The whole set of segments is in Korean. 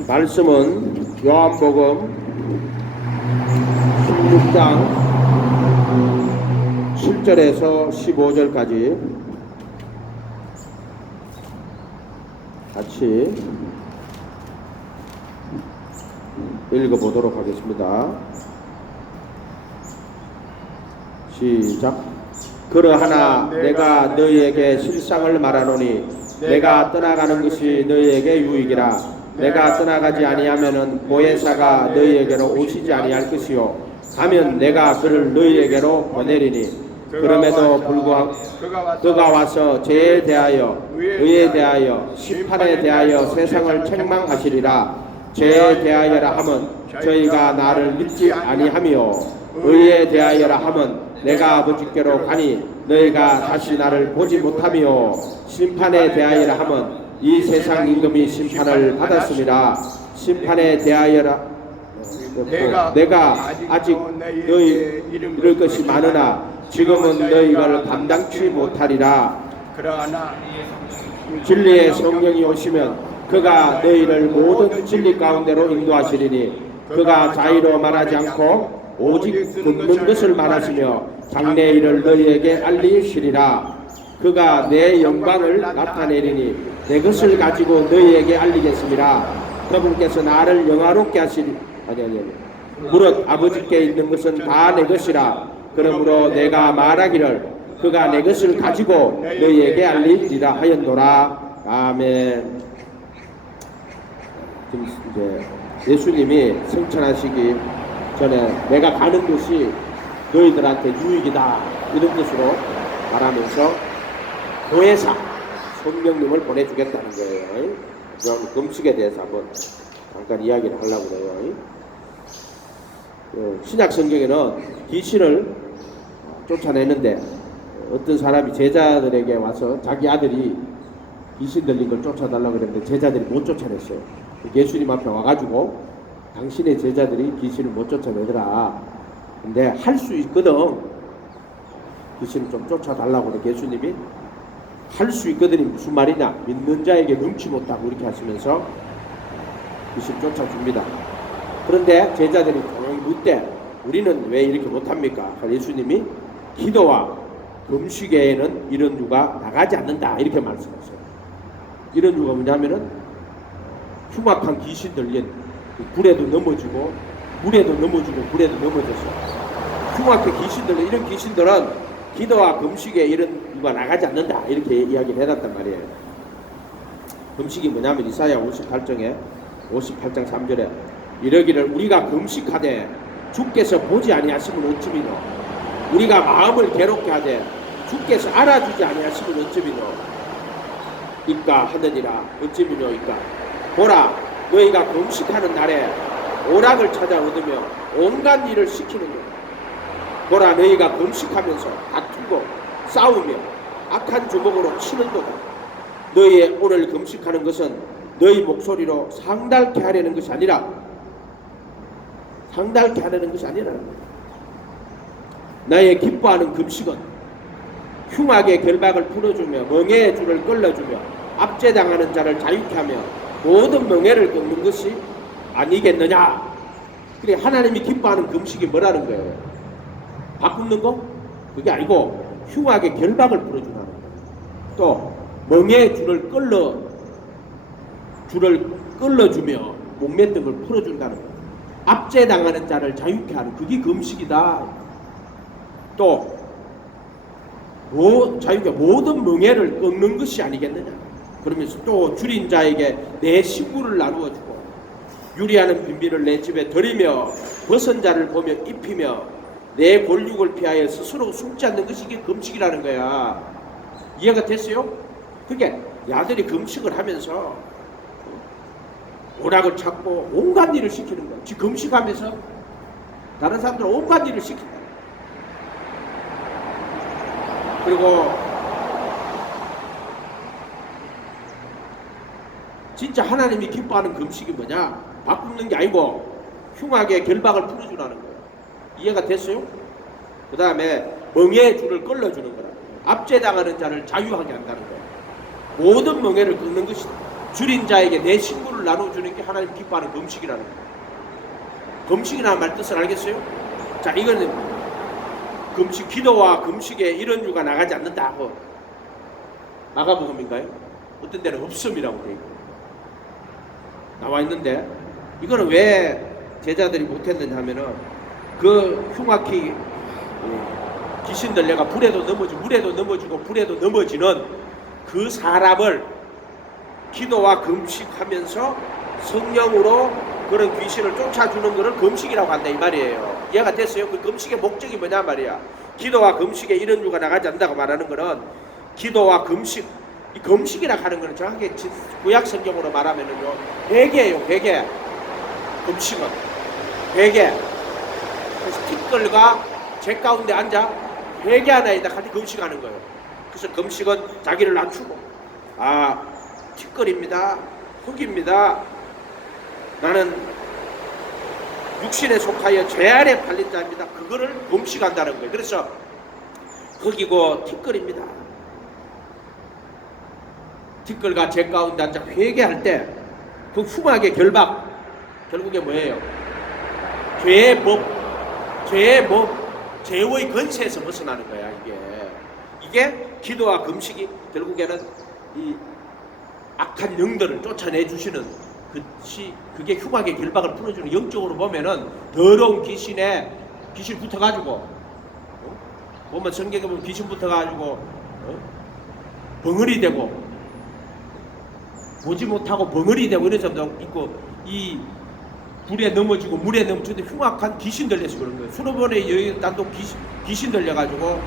말씀은 요한복음 16장 7절에서 15절까지 같이 읽어보도록 하겠습니다. 시작. 그러하나 내가 너희에게 실상을 말하노니 내가 떠나가는 것이 너희에게 유익이라. 내가 떠나가지 아니하면은 보혜사가 너희에게로 오시지 아니할 것이요 가면 내가 그를 너희에게로 보내리니 그럼에도 불구하고 그가 와서 죄에 대하여 의에 대하여 심판에 대하여 세상을 책망하시리라. 죄에 대하여라 하면 저희가 나를 믿지 아니하며 의에 대하여라 하면 내가 아버지께로 가니 너희가 다시 나를 보지 못하며 심판에 대하여라 하면 이 세상 임금이 심판을 받았습니다. 심판에 대하여라 내가 아직 너희 이룰 것이 많으나 지금은 너희를 감당치 못하리라. 그러나 진리의 성령이 오시면 그가 너희를 모든 진리 가운데로 인도하시리니 그가 자의로 말하지 않고 오직 듣는 것을 말하시며 장래 일을 너희에게 알리시리라. 그가 내 영광을 나타내리니 내 것을 가지고 너희에게 알리겠습니다. 그분께서 나를 영화롭게 하시리. 무릇 아버지께 있는 것은 다 내 것이라. 그러므로 내가 말하기를 그가 내 것을 가지고 너희에게 알리리라 하였노라. 아멘. 지금 이제 예수님이 승천하시기 전에 내가 가는 것이 너희들한테 유익이다 이런 뜻으로 말하면서 보혜사 성령님을 보내주겠다는 거예요. 그럼 금식에 대해서 한번 잠깐 이야기를 하려고 해요. 신약 성경에는 귀신을 쫓아내는데 어떤 사람이 제자들에게 와서 자기 아들이 귀신 들린 걸 쫓아달라고 그랬는데 제자들이 못 쫓아냈어요. 예수님 앞에 와가지고 당신의 제자들이 귀신을 못 쫓아내더라. 근데 할 수 있거든. 귀신을 좀 쫓아달라고 그래. 예수님이 할 수 있거든이 무슨 말이냐. 믿는 자에게 능치 못하고 이렇게 하시면서 귀신 쫓아줍니다. 그런데 제자들이 조용히 묻되 우리는 왜 이렇게 못합니까? 예수님이 기도와 금식에는 이런 유가 나가지 않는다 이렇게 말씀하셨어요. 이런 유가 뭐냐면은 흉악한 귀신 들린 불에도 넘어지고 물에도 넘어지고 불에도 넘어져서 흉악한 귀신 들린 이런 귀신들은 기도와 금식에 이런 유가 나가지 않는다 이렇게 이야기를 해놨단 말이에요. 금식이 뭐냐면 이사야 58장 3절에 이러기를 우리가 금식하되 주께서 보지 아니하시면 어찌미노 우리가 마음을 괴롭게 하되 주께서 알아주지 아니하시면 어찌미노 이까 하느니라. 어찌미노 이까 보라 너희가 금식하는 날에 오락을 찾아 얻으며 온갖 일을 시키는 것. 보라 너희가 금식하면서 다투고 싸우며 악한 주먹으로 치는 도다. 너희의 오늘 금식하는 것은 너희 목소리로 상달케 하려는 것이 아니라 나의 기뻐하는 금식은 흉악의 결박을 풀어주며 멍에의 줄을 끌어주며 압제당하는 자를 자유케 하며 모든 멍에를 끊는 것이 아니겠느냐. 그래 하나님이 기뻐하는 금식이 뭐라는 거예요? 바꾸는 거? 그게 아니고 흉악의 결박을 풀어주라는 거예요. 또 멍에의 줄을 끌어주며 목맸던 걸 풀어준다는 거예요. 압제당하는 자를 자유케 하는 그게 금식이다. 또 자유케 모든 멍에를 끊는 것이 아니겠느냐. 그러면서 또 줄인 자에게 내 식구를 나누어 주고 유리하는 빈비를 내 집에 들이며 벗은 자를 보며 입히며 내 골육을 피하여 스스로 숨지 않는 것이 이게 금식이라는 거야. 이해가 됐어요? 그게 야들이 금식을 하면서 오락을 찾고 온갖 일을 시키는 거야. 지금 금식하면서 다른 사람들은 온갖 일을 시킨다. 그리고 진짜 하나님이 기뻐하는 금식이 뭐냐? 바꾸는 게 아니고 흉악의 결박을 풀어주라는 거예요. 이해가 됐어요? 그 다음에 멍에의 줄을 끌어주는 거라. 압제당하는 자를 자유하게 한다는 거예요. 모든 멍에를 끊는 것이다. 줄인 자에게 내 식물을 나눠주는 게 하나님 기뻐하는 금식이라는 거예요. 금식이라는 말 뜻을 알겠어요? 자, 이거는 금식, 기도와 금식에 이런 유가 나가지 않는다 하고 마가복음인가요? 어떤 데는 없음이라고 되어 있고 나와 있는데, 이거는 왜 제자들이 못했느냐 하면은 그 흉악히 귀신 들려가 불에도 넘어지고 물에도 넘어지고 불에도 넘어지는 그 사람을 기도와 금식하면서 성령으로 그런 귀신을 쫓아주는 것을 금식이라고 한다 이 말이에요. 이해가 됐어요? 그 금식의 목적이 뭐냐 말이야. 기도와 금식에 이런 유가 나가지 않는다고 말하는 거는 기도와 금식, 이 금식이라 하는 거는 정확히 구약 성경으로 말하면은요, 회개예요. 회개. 금식은 회개. 그래서 티끌과 제 가운데 앉아 회개하나이다 같이 금식하는 거예요. 그래서 금식은 자기를 낮추고, 아, 티끌입니다. 흙입니다. 나는 육신에 속하여 죄 아래 팔린 자입니다. 그거를 금식한다는 거예요. 그래서 흙이고 티끌입니다. 티끌과 제 가운데 앉아 회개할 때 그 흉악의 결박, 결국에 뭐예요? 죄의 법, 죄의 권세에서 벗어나는 거야. 이게 기도와 금식이 결국에는 이 악한 영들을 쫓아내 주시는 그게 흉악의 결박을 풀어주는, 영적으로 보면은 더러운 귀신 붙어가지고 보면 성경에 보면 귀신 붙어가지고 벙어리 되고 보지 못하고 벙어리 되고 이런 사람도 있고, 이 불에 넘어지고 물에 넘어지는데 흉악한 귀신 들려서 그런 거예요. 수로번에 여기 단독 귀신 들려가지고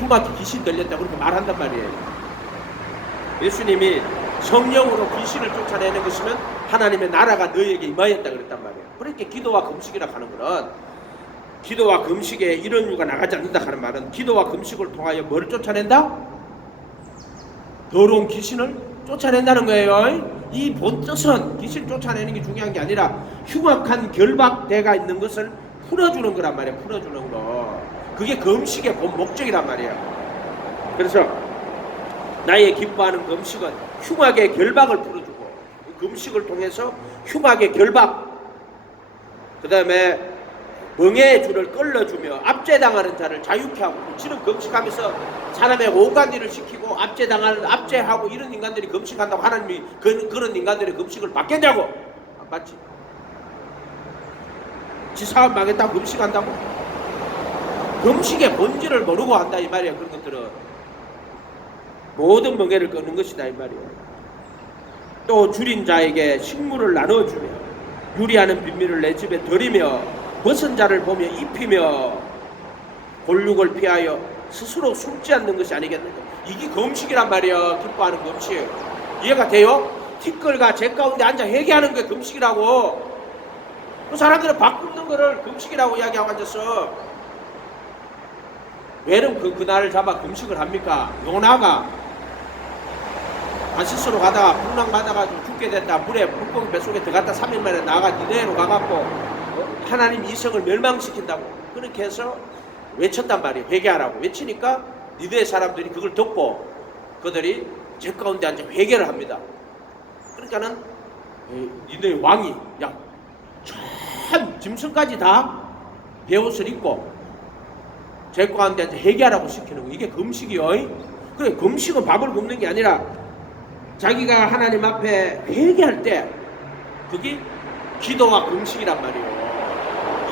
흉악히 귀신 들렸다 그렇게 말한단 말이에요. 예수님이 성령으로 귀신을 쫓아내는 것이면 하나님의 나라가 너희에게 임하였다 그랬단 말이에요. 그렇게 기도와 금식이라 하는 거는, 기도와 금식에 이런 유가 나가지 않는다 하는 말은 기도와 금식을 통하여 뭐를 쫓아낸다? 더러운 귀신을 쫓아낸다는 거예요. 이 본뜻은 귀신 쫓아내는 게 중요한 게 아니라 흉악한 결박대가 있는 것을 풀어주는 거란 말이에요. 풀어주는 거. 그게 금식의 본 목적이란 말이에요. 그래서 나의 기뻐하는 금식은 흉악의 결박을 풀어주고, 금식을 통해서 흉악의 결박, 그 다음에 멍에의 줄을 끌어주며 압제당하는 자를 자유케 하고, 지금 금식하면서 사람의 오간 일을 시키고 압제하고 이런 인간들이 금식한다고 하나님이 그런 인간들의 금식을 받겠냐고? 안 받지. 지 사업 망했다고 금식한다고? 금식의 본질을 모르고 한다 이 말이야. 그런 것들은 모든 멍에를 끊는 것이다 이 말이야. 또 줄인 자에게 식물을 나눠주며 유리하는 빈민을 내 집에 들이며 벗은 자를 보며 입히며 골육을 피하여 스스로 숨지 않는 것이 아니겠는가. 이게 금식이란 말이야. 기뻐하는 금식. 이해가 돼요? 티끌과 제 가운데 앉아 회개하는 게 금식이라고. 그 사람들은 밥 굶는 거를 금식이라고 이야기하고 앉았어. 왜는 그날을 잡아 금식을 합니까? 요나가 다시스로 가다가 풍랑 받아가지고 죽게 됐다. 물고기 뱃속에 들어갔다 3일 만에 나가 니네로 가갖고 하나님 이성을 멸망시킨다고 그렇게 해서 외쳤단 말이에요. 회개하라고 외치니까 니네 사람들이 그걸 듣고 그들이 제 가운데 앉아 회개를 합니다. 그러니까는 니네 왕이 참 짐승까지 다 베옷을 입고 제 가운데 앉아 회개하라고 시키는 거. 이게 금식이요. 그래, 금식은 밥을 굶는 게 아니라 자기가 하나님 앞에 회개할 때 그게 기도와 금식이란 말이에요.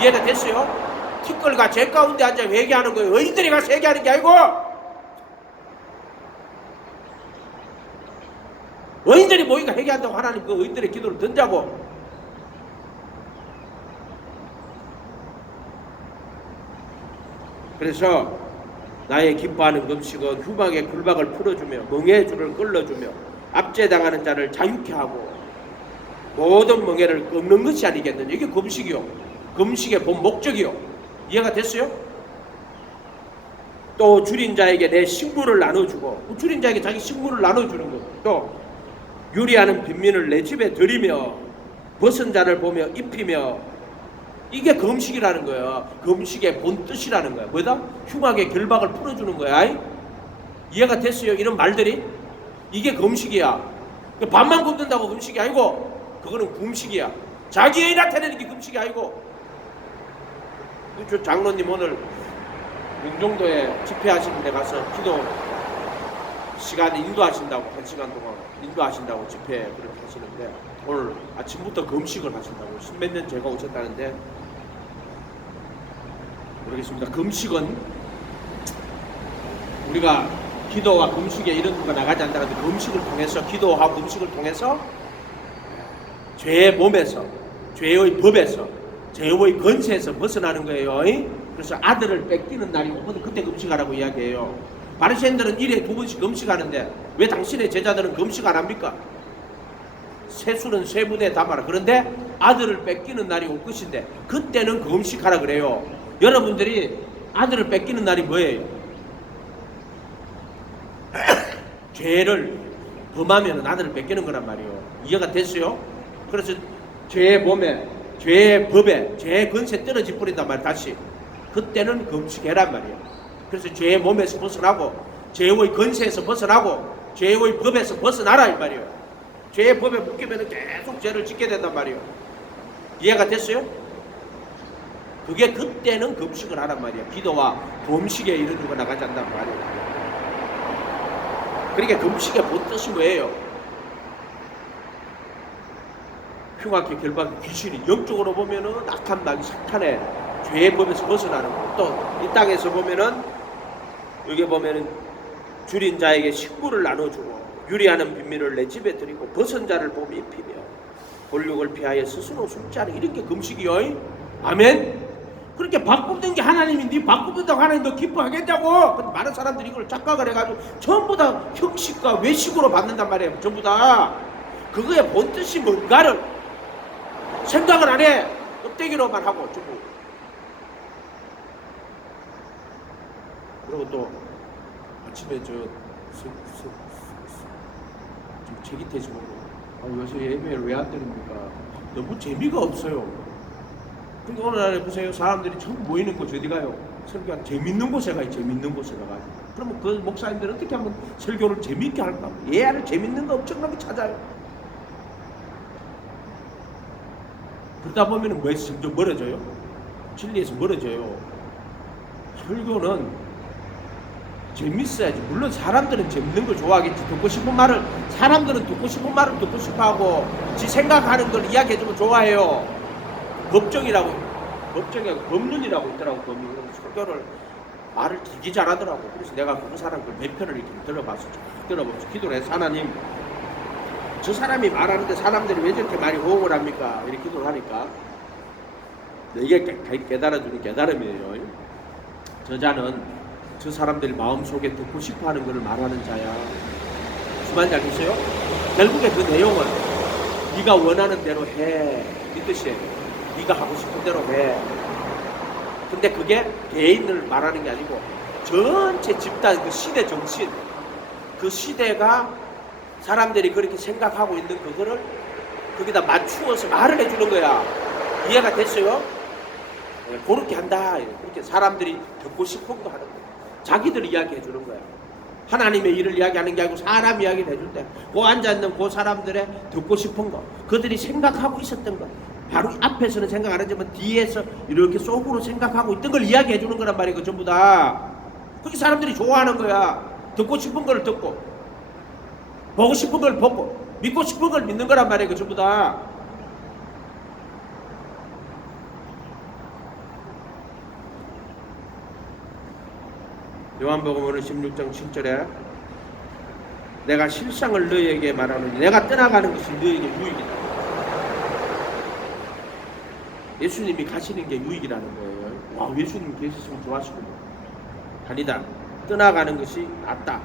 이해가 됐어요? 티끌과 제 가운데 앉아 회개하는 거예요. 의인들이 가서 회개하는 게 아니고 의인들이 모이가 회개한다고 하나님 그 의인들의 기도를 듣자고. 그래서 나의 기뻐하는 금식은 흉악의 굴박을 풀어주며 멍에의 줄을 끌어주며 압제당하는 자를 자유케 하고 모든 멍에를 꺾는 것이 아니겠느냐. 이게 금식이요. 금식의 본 목적이요. 이해가 됐어요? 또 줄인 자에게 내 식물을 나눠주고, 줄인 자에게 자기 식물을 나눠주는 것. 또 유리하는 빈민을 내 집에 들이며 벗은 자를 보며 입히며. 이게 금식이라는 거예요. 금식의 본 뜻이라는 거야. 뭐다? 흉악의 결박을 풀어주는 거야. 이해가 됐어요? 이런 말들이 이게 금식이야. 밥만 굶는다고 금식이 아니고 그거는 금식이야. 자기의 나타내는 게 금식이 아니고. 저 장로님 오늘 용종도에 집회하시는 데 가서 기도 시간에 인도하신다고 1시간 동안 인도하신다고 집회 그렇게 하시는데 오늘 아침부터 금식을 하신다고 10몇 년 제가 오셨다는데 모르겠습니다. 금식은 우리가 기도와 금식에 이런 거가 나가지 않다는데 금식을 통해서 기도하고 금식을 통해서 죄의 몸에서 죄의 법에서 죄의 권세에서 벗어나는 거예요. 그래서 아들을 뺏기는 날이 오거든 그때 금식하라고 이야기해요. 바리새인들은 1회 2번씩 금식하는데 왜 당신의 제자들은 금식 안 합니까? 세수는 쇠부대에 담아라. 그런데 아들을 뺏기는 날이 올 것인데 그때는 금식하라 그래요. 여러분들이 아들을 뺏기는 날이 뭐예요? 죄를 범하면 아들을 뺏기는 거란 말이에요. 이해가 됐어요? 그래서 죄의 몸에 죄의 법에 죄의 권세 떨어져 버린단 말이에요. 다시 그때는 금식해란 말이에요. 그래서 죄의 몸에서 벗어나고 죄의 권세에서 벗어나고 죄의 법에서 벗어나라 이 말이에요. 죄의 법에 묶이면 계속 죄를 짓게 된단 말이에요. 이해가 됐어요? 그게 그때는 금식을 하란 말이에요. 기도와 금식에 이르는 거 나가지 않단 말이에요. 그러니까 금식의 본 뜻이 뭐예요? 흉악의 결박 귀신이 영적으로 보면은 악한 날 사탄의 죄의 법에서 벗어나는 거. 또 이 땅에서 보면은 여기 보면은 줄인 자에게 식물을 나눠주고 유리하는 빈민을 내 집에 드리고 벗은 자를 보며 입히며 볼육을 피하여 스스로 숨지 않은 이렇게 금식이요. 아멘. 그렇게 바꾸는 게 하나님인데 바꾸는다고 하나님 너 기뻐하겠냐고. 근데 많은 사람들이 이걸 착각을 해가지고 전부 다 형식과 외식으로 받는단 말이에요. 전부 다 그거의 본 뜻이 뭔가를 생각을 안 해. 껍데기로만 하고 전부. 그리고 또 아침에 좀 제기태지고 요새 예배를 왜 안 드립니까? 너무 재미가 없어요. 그러니까 오늘날에 보세요. 사람들이 전부 모이는 곳 어디 가요? 설교가 재밌는 곳에 가요. 재밌는 곳에 가가지고. 그러면 그 목사님들은 어떻게 하면 설교를 재밌게 할까? 얘를 재밌는 거 엄청나게 찾아요. 그러다 보면 뭐에서 점점 멀어져요? 진리에서 멀어져요. 설교는 재밌어야지. 물론 사람들은 재밌는 걸 좋아하겠지. 듣고 싶은 말을 사람들은 듣고 싶은 말을 듣고 싶어하고 지 생각하는 걸 이야기해주면 좋아해요. 법정이라고 법륜이라고 있더라고. 법륜. 설교를 말을 되게 잘하더라고. 그래서 내가 그 사람 그 몇 편을 이렇게 들어봤어. 들어보면서 기도를 해서 하나님 저 사람이 말하는데 사람들이 왜 저렇게 많이 호응을 합니까? 이렇게 기도를 하니까 이게 깨달아주는 깨달음이에요. 저자는 저 사람들 마음속에 듣고 싶어하는 것을 말하는 자야. 무슨 말인지 알겠어요? 결국에 그 내용은 네가 원하는 대로 해 이 뜻이에요. 네가 하고 싶은 대로 해. 근데 그게 개인을 말하는 게 아니고 전체 집단 그 시대 정신 그 시대가 사람들이 그렇게 생각하고 있는 그거를 거기다 맞추어서 말을 해주는 거야. 이해가 됐어요? 네, 그렇게 한다. 그렇게 사람들이 듣고 싶은 거 하는 거야. 자기들 이야기 해주는 거야. 하나님의 일을 이야기하는 게 아니고 사람 이야기를 해준대. 그 앉아있는 그 사람들의 듣고 싶은 거 그들이 생각하고 있었던 거 바로 앞에서는 생각 안 하지만 뒤에서 이렇게 속으로 생각하고 있던 걸 이야기해 주는 거란 말이에요. 전부 다 그게 사람들이 좋아하는 거야. 듣고 싶은 걸 듣고 보고 싶은 걸 보고 믿고 싶은 걸 믿는 거란 말이에요. 전부 다. 요한복음 오늘 16장 7절에 내가 실상을 너희에게 말하노니 내가 떠나가는 것이 너희에게 유익이다. 예수님이 가시는 게 유익이라는 거예요. 와, 예수님 계셨으면 좋았을텐데. 아니다. 떠나가는 것이 낫다.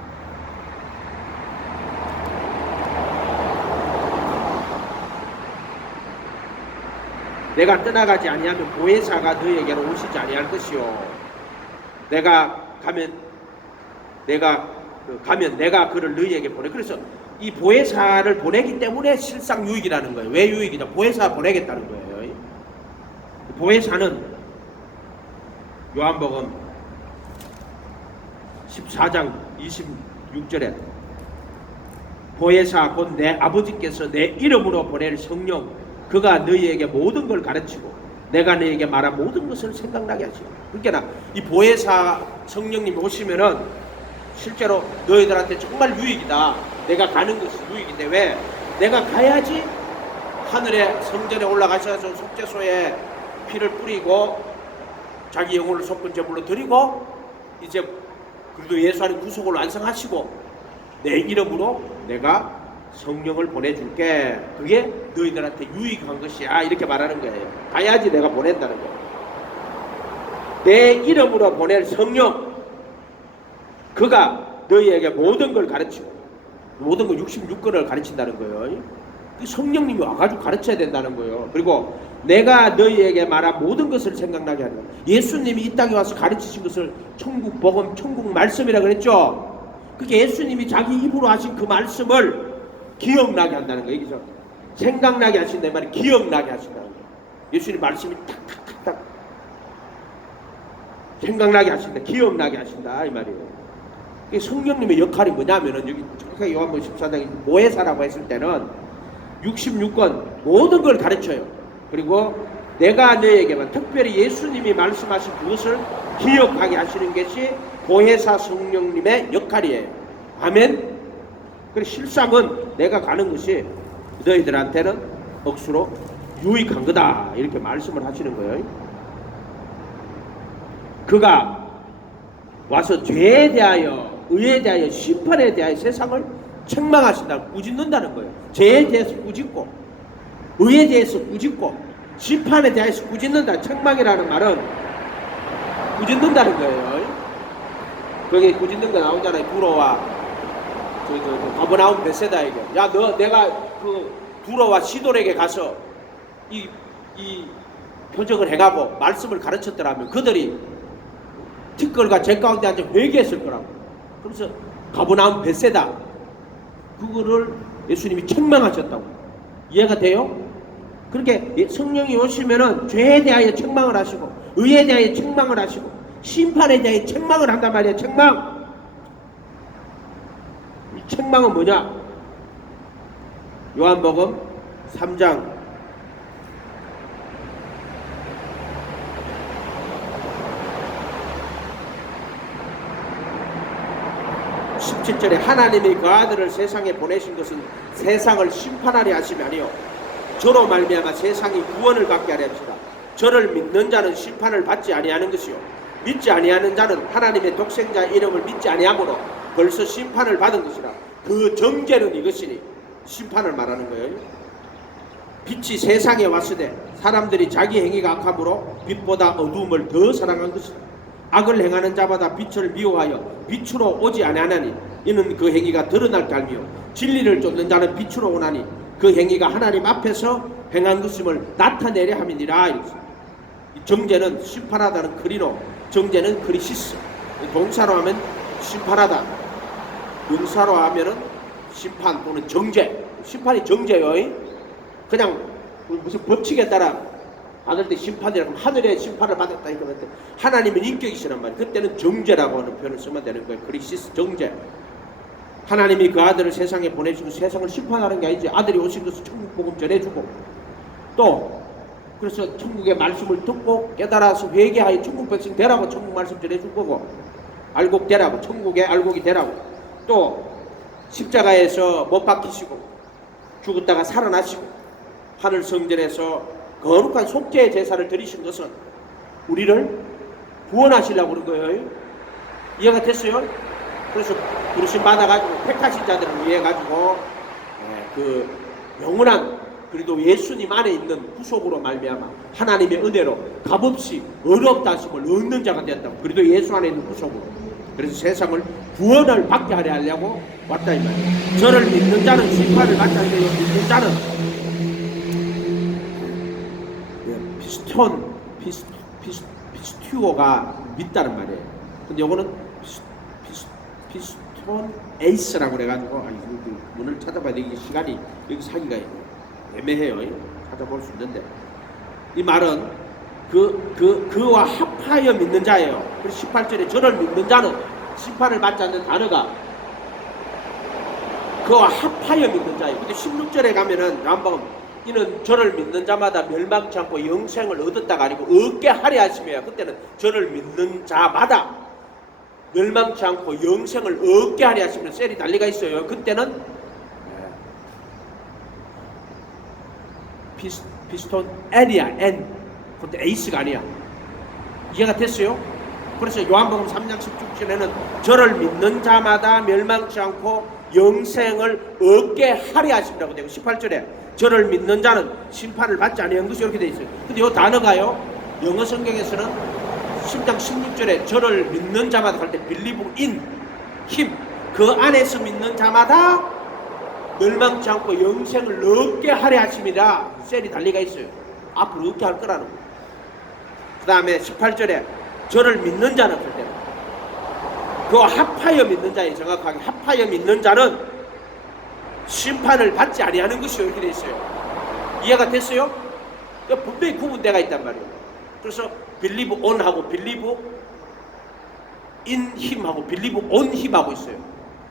내가 떠나가지 아니하면 보혜사가 너희에게로 오시지 아니할 것이요. 내가 가면 내가 그를 너희에게 보내. 그래서 이 보혜사를 보내기 때문에 실상 유익이라는 거예요. 왜 유익이다? 보혜사 보내겠다는 거예요. 보혜사는 요한복음 14장 26절에 보혜사 곧 내 아버지께서 내 이름으로 보낼 성령 그가 너희에게 모든 걸 가르치고 내가 너희에게 말한 모든 것을 생각나게 하시오. 그러니까 이 보혜사 성령님이 오시면은 실제로 너희들한테 정말 유익이다. 내가 가는 것이 유익인데 왜? 내가 가야지 하늘의 성전에 올라가셔서 속죄소에 피를 뿌리고 자기 영혼을 속건 제물로 드리고 이제 그래도 예수 안에 구속을 완성하시고 내 이름으로 내가 성령을 보내줄게. 그게 너희들한테 유익한 것이야. 이렇게 말하는 거예요. 가야지 내가 보낸다는 거예요. 내 이름으로 보낼 성령 그가 너희에게 모든 걸 가르치고 모든 걸 66권을 가르친다는 거예요. 성령님이 와가지고 가르쳐야 된다는 거예요. 그리고 내가 너희에게 말한 모든 것을 생각나게 하는 거예요. 예수님이 이 땅에 와서 가르치신 것을 천국 복음, 천국 말씀이라고 그랬죠. 그게 예수님이 자기 입으로 하신 그 말씀을 기억나게 한다는 거예요. 여기서 생각나게 하신다 이 말이 기억나게 하신다는 거예요. 예수님 말씀이 탁탁탁탁 생각나게 하신다, 기억나게 하신다 이 말이에요. 성령님의 역할이 뭐냐면은 여기 정확하게 요한복음 14장에 보혜사라고 했을 때는 66권 모든 걸 가르쳐요. 그리고 내가 너에게만 특별히 예수님이 말씀하신 그것을 기억하게 하시는 것이 보혜사 성령님의 역할이에요. 아멘. 그래서 실상은 내가 가는 것이 너희들한테는 억수로 유익한 거다 이렇게 말씀을 하시는 거예요. 그가 와서 죄에 대하여 의에 대하여 심판에 대하여 세상을 책망하신다, 꾸짖는다는 거예요. 죄에 대해서 꾸짖고 의에 대해서 꾸짖고 심판에 대해서 꾸짖는다. 책망이라는 말은 꾸짖는다는 거예요. 거기 꾸짖는 거 나오잖아요. 두로와 가버나움 베세다에게 야 너 내가 그 두로와 시돈에게 가서 이 표적을 해가고 말씀을 가르쳤더라면 그들이 티끌과 제 가운데 앉아 회개했을 거라고. 그래서 가버나움 베세다 그거를 예수님이 책망하셨다고. 이해가 돼요? 그렇게 성령이 오시면은 죄에 대하여 책망을 하시고 의에 대하여 책망을 하시고 심판에 대하여 책망을 한단 말이에요. 책망. 이 책망은 뭐냐? 요한복음 3장 17절에 하나님이 그 아들을 세상에 보내신 것은 세상을 심판하려 하심이 아니요 저로 말미암아 세상이 구원을 받게 하려 합시다. 저를 믿는 자는 심판을 받지 아니하는 것이요 믿지 아니하는 자는 하나님의 독생자 이름을 믿지 아니하므로 벌써 심판을 받은 것이라. 그 정죄는 이것이니 심판을 말하는 거예요. 빛이 세상에 왔으되 사람들이 자기 행위가 악함으로 빛보다 어두움을 더 사랑한 것이다. 악을 행하는 자마다 빛을 미워하여 빛으로 오지 아니하나니 이는 그 행위가 드러날 갈미요 진리를 쫓는 자는 빛으로 오나니 그 행위가 하나님 앞에서 행한 것임을 나타내려 함이니라. 정죄는 심판하다는 크리노, 정죄는 크리시스. 동사로 하면 심판하다, 명사로 하면은 심판 또는 정죄. 심판이 정죄요. 그냥 무슨 법칙에 따라 받을 때 심판이라고 하면 하늘의 심판을 받았다 이렇게 할 때 하나님은 인격이시란 말이에요. 그때는 정죄라고 하는 표현을 쓰면 되는 거예요. 크리시스, 정죄. 하나님이 그 아들을 세상에 보내시고 세상을 심판하는 게 아니지. 아들이 오신 것을 천국 복음 전해주고 또 그래서 천국의 말씀을 듣고 깨달아서 회개하여 천국 백성 되라고 천국 말씀 전해줄 거고 알곡 되라고 천국의 알곡이 되라고 또 십자가에서 못 박히시고 죽었다가 살아나시고 하늘 성전에서 거룩한 속죄의 제사를 드리신 것은 우리를 구원하시려고 그런 거예요. 이해가 됐어요? 그래서 부르심 받아가지고 택하신 자들을 위해 가지고 그 영원한 그래도 예수님 안에 있는 구속으로 말미암아 하나님의 은혜로 값없이 어렵다 하심을 얻는 자가 되었다고. 그래도 예수 안에 있는 구속으로. 그래서 세상을 구원을 받게 하려 하려고 왔다 이 말이에요. 저를 믿는 자는 심판을 받지 않으며 믿는 자는 피스튜어가 믿다는 말이에요. 근데 요거는 피스톤 에이스라고 그래가지고 문을 찾아봐야 되게 시간이 여기 사기가 애매해요. 찾아볼 수 있는데 이 말은 그와 합하여 믿는 자예요. 그래서 18절에 저를 믿는 자는 심판을 받지 않는 단어가 그와 합하여 믿는 자예요. 근데 16절에 가면은 한번 이는 저를 믿는 자마다 멸망치 않고 영생을 얻었다가 아니고 얻게 하려 하심이에요. 그때는 저를 믿는 자마다 멸망치 않고 영생을 얻게 하려 하시면 셀이 달리가 있어요. 그때는 피스톤 N이야. N. 그때 에이스가 아니야. 이해가 됐어요? 그래서 요한복음 3장 16절에는 저를 믿는 자마다 멸망치 않고 영생을 얻게 하려 하심이라고 되고 18절에 저를 믿는 자는 심판을 받지 아니한 것이 이렇게 되어 있어요. 근데 이 단어가요, 영어 성경에서는 10장 16절에 저를 믿는 자마다 할 때 believe in him, 그 안에서 믿는 자마다 멸망치 않고 영생을 얻게 하려 하심이라 셀이 달리가 있어요. 앞으로 얻게 할 거라는 거예요. 그 다음에 18절에 저를 믿는 자는 할 때 그 합하여 믿는 자에 정확하게 합하여 믿는 자는 심판을 받지 아니하는 것이요 이렇게 되어 있어요. 이해가 됐어요? 분명히 구분대가 있단 말이에요. 그래서 believe on 하고 believe in him 하고 believe on him 하고 있어요.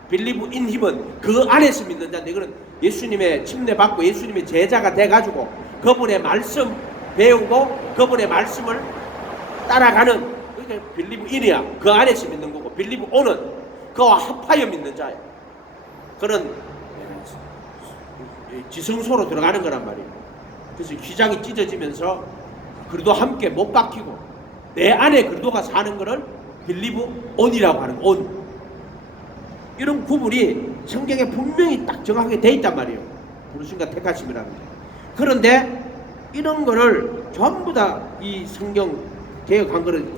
believe in him은 그 안에서 믿는 자인데 이거는 예수님의 침례 받고 예수님의 제자가 돼가지고 그분의 말씀 배우고 그분의 말씀을 따라가는 그러니까 believe in이야. 그 안에서 믿는 거고 believe on은 그와 합하여 믿는 자예요. 그런 지성소로 들어가는 거란 말이에요. 그래서 휘장이 찢어지면서 그래도 함께 못 박히고 내 안에 그리도가 사는 거를 believe on이라고 하는 on. 이런 구분이 성경에 분명히 딱 정확하게 돼 있단 말이에요. 부르심과 택하심이라는 게. 그런데 이런 거를 전부 다 이 성경 개혁한 거는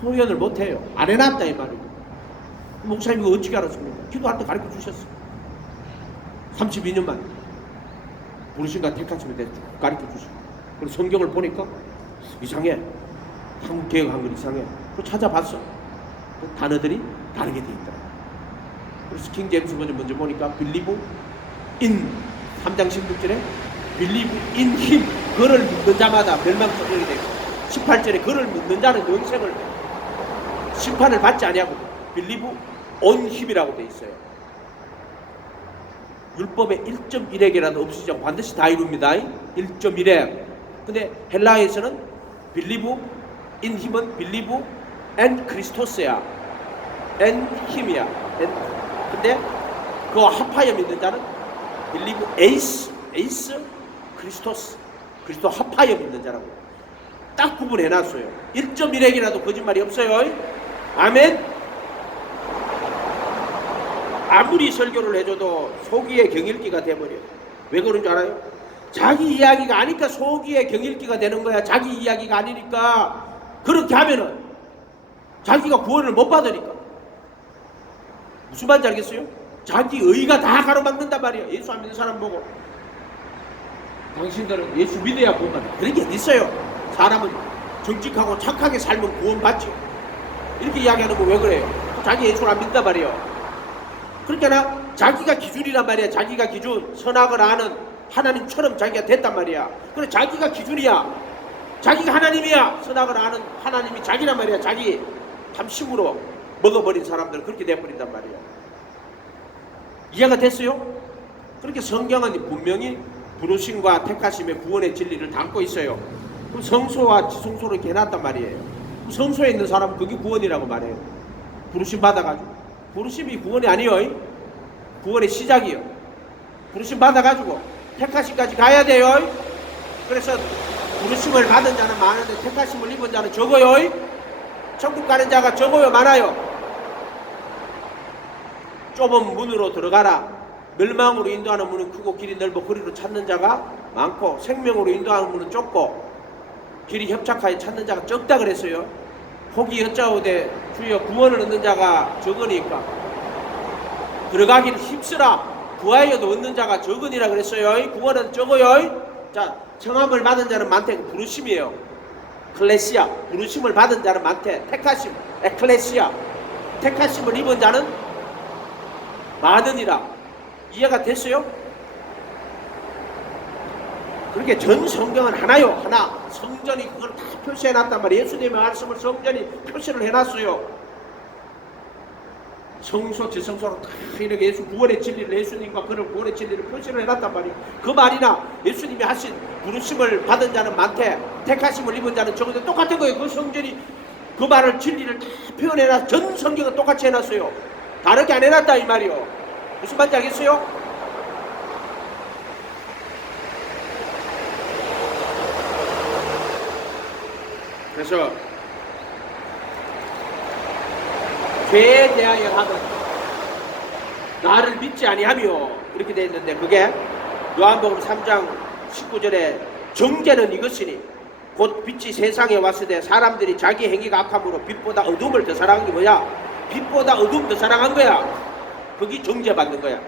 표현을 못 해요. 안 해놨다 이 말이에요. 목사님 이거 어떻게 알았습니까? 기도할 때 가르쳐 주셨어. 32년만 부르심과 택하심에 대해 가르쳐 주시고. 그리고 성경을 보니까 이상해. 한국 개혁한 건 이상해. 또 찾아봤어. 그 단어들이 다르게 돼 있더라. 그래서 킹 제임스 버전 먼저 보니까 believe in 3장 16절에 believe in him, 그를 믿는 자마다 멸망치 않게 되고 18절에 그를 믿는 자는 영생을 심판을 받지 아니하고 believe on him이라고 돼 있어요. 율법의 1.1핵이라도 없으시죠. 반드시 다 이룹니다. 1.1핵. 근데 헬라에서는 believe in him은 believe and Christos야. and him이야. 근데 그와 합하여 믿는 자는 believe eis Christos, 그리스도 합하여 믿는 자라고 딱 구분해놨어요. 1.1핵이라도 거짓말이 없어요. 아멘. 아무리 설교를 해줘도 속이의 경일기가 돼버려요. 왜 그런 줄 알아요? 자기 이야기가 아니까 속이의 경일기가 되는 거야. 자기 이야기가 아니니까. 그렇게 하면은 자기가 구원을 못 받으니까. 무슨 말인지 알겠어요? 자기 의가 다 가로막는단 말이에요. 예수 안 믿는 사람 보고 당신들은 예수 믿어야 구원받는다. 그런 게 어디 있어요? 사람은 정직하고 착하게 살면 구원받지. 이렇게 이야기하는 거 왜 그래요? 자기 예수를 안 믿는단 말이에요. 그러니까 자기가 기준이란 말이야. 자기가 기준. 선악을 아는 하나님처럼 자기가 됐단 말이야. 그래 자기가 기준이야. 자기가 하나님이야. 선악을 아는 하나님이 자기란 말이야. 자기 탐심으로 먹어버린 사람들은 그렇게 돼버린단 말이야. 이해가 됐어요? 그렇게 성경은 분명히 부르심과 택하심의 구원의 진리를 담고 있어요. 그럼 성소와 지성소를 이렇게 해놨단 말이에요. 성소에 있는 사람은 그게 구원이라고 말해요. 부르심 받아가지고. 부르심이 구원이 아니에요. 구원의 시작이에요. 부르심 받아가지고 택하심까지 가야 돼요. 그래서 부르심을 받은 자는 많은데 택하심을 입은 자는 적어요. 천국 가는 자가 적어요, 많아요. 좁은 문으로 들어가라. 멸망으로 인도하는 문은 크고 길이 넓어 거리로 찾는 자가 많고 생명으로 인도하는 문은 좁고 길이 협착하여 찾는 자가 적다 그랬어요. 혹이 여짜오되 주여 구원을 얻는 자가 적으니까 들어가기를 힘쓰라. 구하여도 얻는 자가 적으니라 그랬어요. 구원은 적어요. 자, 청함을 받은 자는 많대. 부르심이에요. 클레시아. 부르심을 받은 자는 많대. 택하심. 에클레시아. 택하심을 입은 자는 많으니라. 이해가 됐어요? 그렇게 전 성경은 하나요. 하나. 성전이 그걸 다 표시해놨단 말이에요. 예수님의 말씀을 성전이 표시를 해놨어요. 성소 지성소로 다 이렇게 예수 구원의 진리를 예수님과 그런 구원의 진리를 표시를 해놨단 말이에요. 그 말이나 예수님이 하신 부르심을 받은 자는 많대 택하심을 입은 자는 적은데 똑같은 거예요. 그 성전이 그 말을 진리를 다 표현해놨. 전 성경은 똑같이 해놨어요. 다르게 안 해놨다 이 말이요. 무슨 말인지 알겠어요? 그래서 죄에 대하여 하는 나를 믿지 아니하며 이렇게 되어 있는데 그게 요한복음 3장 19절에 정죄는 이것이니 곧 빛이 세상에 왔을 때 사람들이 자기 행위가 악함으로 빛보다 어둠을 더 사랑한 게 뭐야? 빛보다 어둠 더 사랑한 거야. 거기 정죄받는 거야.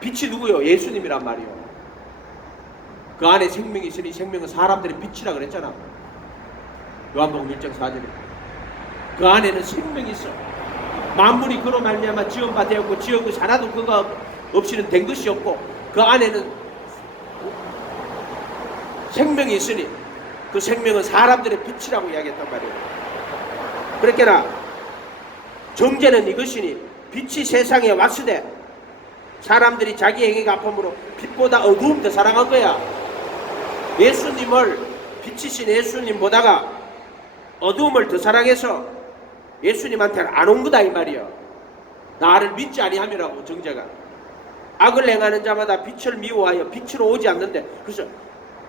빛이 누구요? 예수님이란 말이요. 그 안에 생명이 있으니 생명은 사람들의 빛이라 그랬잖아. 요한복음 1장 4절에 그 안에는 생명이 있어. 만물이 그로 말미암아 지은 바 되었고 지은 것이 하나도 그거 없이는 된 것이 없고 그 안에는 생명이 있으니 그 생명은 사람들의 빛이라고 이야기했단 말이에요. 그렇게나 정죄는 이것이니 빛이 세상에 왔으되 사람들이 자기 행위가 악함으로 빛보다 어두움 더 사랑한 거야. 예수님을 빛이신 예수님 보다가 어두움을 더 사랑해서 예수님한테는 안 온 거다 이 말이야. 나를 믿지 아니함이라고 정죄가. 악을 행하는 자마다 빛을 미워하여 빛으로 오지 않는데 그래서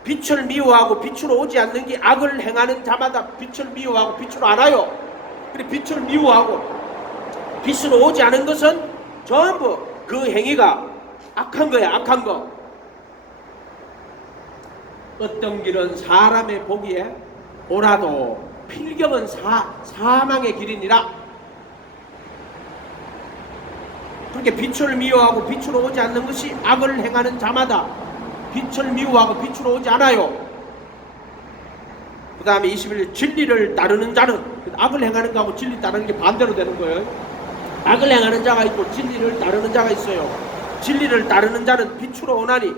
빛을 미워하고 빛으로 오지 않는 게 악을 행하는 자마다 빛을 미워하고 빛으로 안 와요. 그래 빛을 미워하고 빛으로 오지 않은 것은 전부 그 행위가 악한 거야. 악한 거. 어떤 길은 사람의 보기에 오라도 필경은 사망의 길이니라. 그렇게 빛을 미워하고 빛으로 오지 않는 것이 악을 행하는 자마다 빛을 미워하고 빛으로 오지 않아요. 그 다음에 21절 진리를 따르는 자는 악을 행하는 거하고 진리 따르는 게 반대로 되는 거예요. 악을 행하는 자가 있고 진리를 따르는 자가 있어요. 진리를 따르는 자는 빛으로 오나니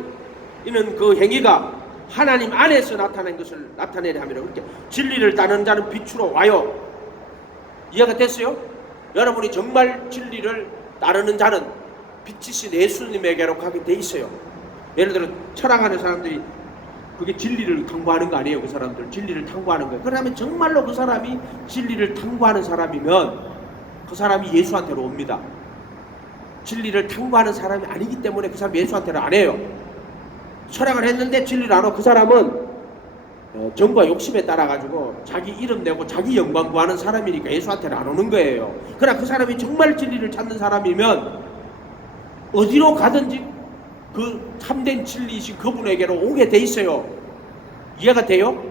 이는 그 행위가 하나님 안에서 나타낸 것을 나타내려 함이라. 그렇게 진리를 따르는 자는 빛으로 와요. 이해가 됐어요? 여러분이 정말 진리를 따르는 자는 빛이신 예수님에게로 가게 돼 있어요. 예를 들어 철학하는 사람들이 그게 진리를 탐구하는 거 아니에요. 그 사람들 진리를 탐구하는 거예요. 그러면 정말로 그 사람이 진리를 탐구하는 사람이면 그 사람이 예수한테로 옵니다. 진리를 탐구하는 사람이 아니기 때문에 그 사람이 예수한테로 안 해요. 철학을 했는데 진리를 안 하고 그 사람은 정과 욕심에 따라 가지고 자기 이름 내고 자기 영광 구하는 사람이니까 예수한테는 안 오는 거예요. 그러나 그 사람이 정말 진리를 찾는 사람이면 어디로 가든지 그 참된 진리이신 그분에게로 오게 돼 있어요. 이해가 돼요?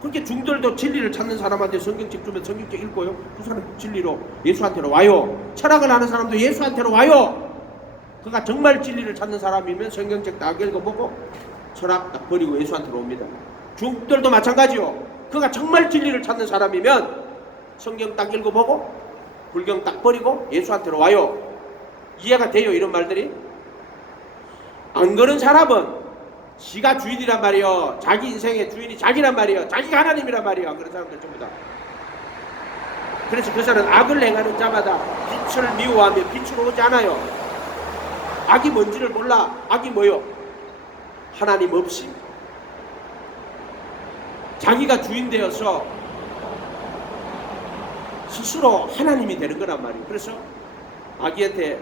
그렇게 중들도 진리를 찾는 사람한테 성경책 주면 성경책 읽고요. 그 사람 진리로 예수한테로 와요. 철학을 하는 사람도 예수한테로 와요. 그가 정말 진리를 찾는 사람이면 성경책 딱 읽어보고 철학 딱 버리고 예수한테로 옵니다. 중들도 마찬가지요. 그가 정말 진리를 찾는 사람이면 성경 딱 읽어보고 불경 딱 버리고 예수한테로 와요. 이해가 돼요? 이런 말들이? 안 그런 사람은 지가 주인이란 말이요. 자기 인생의 주인이 자기란 말이요. 자기가 하나님이란 말이요. 안 그런 사람들 전부 다. 그래서 그 사람은 악을 행하는 자마다 빛을 미워하며 빛으로 오지 않아요. 악이 뭔지를 몰라. 악이 뭐요? 하나님 없이 자기가 주인 되어서 스스로 하나님이 되는 거란 말이에요. 그래서 아기한테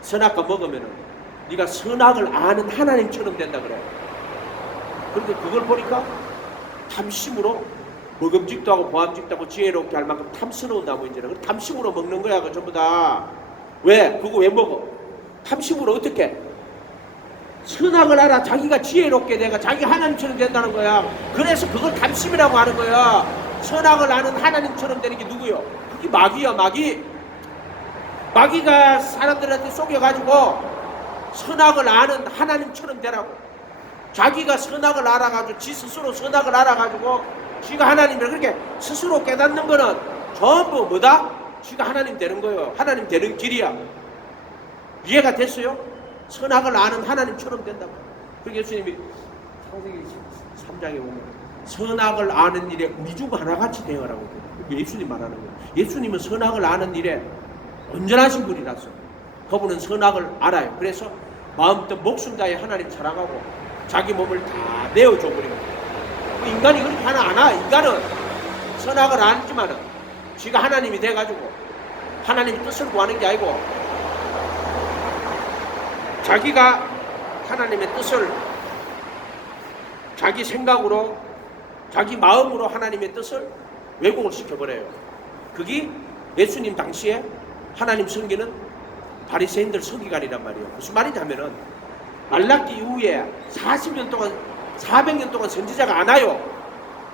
선악과 먹으면은 네가 선악을 아는 하나님처럼 된다 그래. 그런데 그걸 보니까 탐심으로 먹음직도 하고 보암직도 하고 지혜롭게 할 만큼 탐스러운 나무 인제는 탐심으로 먹는 거야. 그 전부 다. 왜? 그거 왜 먹어? 탐심으로 어떻게? 선악을 알아. 자기가 지혜롭게 내가 자기 하나님처럼 된다는 거야. 그래서 그걸 탐심이라고 하는 거야. 선악을 아는 하나님처럼 되는 게 누구요? 그게 마귀야. 마귀가 사람들한테 속여가지고 선악을 아는 하나님처럼 되라고. 자기가 선악을 알아가지고 지 스스로 선악을 알아가지고 지가 하나님이라 그렇게 스스로 깨닫는 거는 전부 뭐다? 지가 하나님 되는 거예요. 하나님 되는 길이야. 이해가 됐어요? 선악을 아는 하나님처럼 된다고. 그게 예수님이 창세기 3장에 보면 선악을 아는 일에 우리 중 하나같이 되어라고. 예수님 말하는 거예요. 예수님은 선악을 아는 일에 온전하신 분이라서 그분은 선악을 알아요. 그래서 마음 뜻 목숨 다해 하나님 사랑하고 자기 몸을 다 내어줘 버려요. 인간이 그렇게 하나 안 와. 인간은 선악을 알지만은 지가 하나님이 돼가지고 하나님의 뜻을 구하는 게 아니고 자기가 하나님의 뜻을 자기 생각으로 자기 마음으로 하나님의 뜻을 왜곡을 시켜버려요. 그게 예수님 당시에 하나님 섬기는 바리새인들 서기관이란 말이에요. 무슨 말이냐 하면은 말라기 이후에 40년 동안 400년 동안 선지자가 안 와요.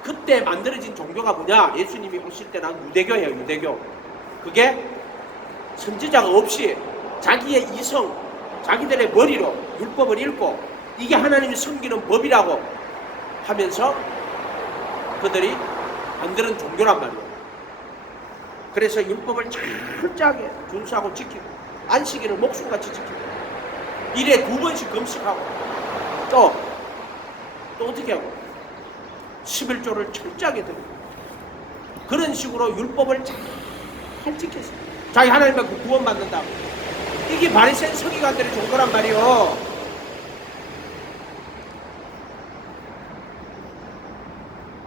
그때 만들어진 종교가 뭐냐? 예수님이 오실 때 난 유대교예요. 유대교. 그게 선지자가 없이 자기의 이성, 자기들의 머리로 율법을 읽고 이게 하나님이 섬기는 법이라고 하면서 그들이 만드는 종교란 말이에요. 그래서 율법을 철저하게 준수하고 지키고 안식일을 목숨같이 지키고 일에 2번씩 금식하고 또 어떻게 하고 11조를 철저하게 드리고 그런 식으로 율법을 잘 지켰어요. 자기 하나님과 구원받는다고. 이게 바리새인 서기관들의 종교란 말이요.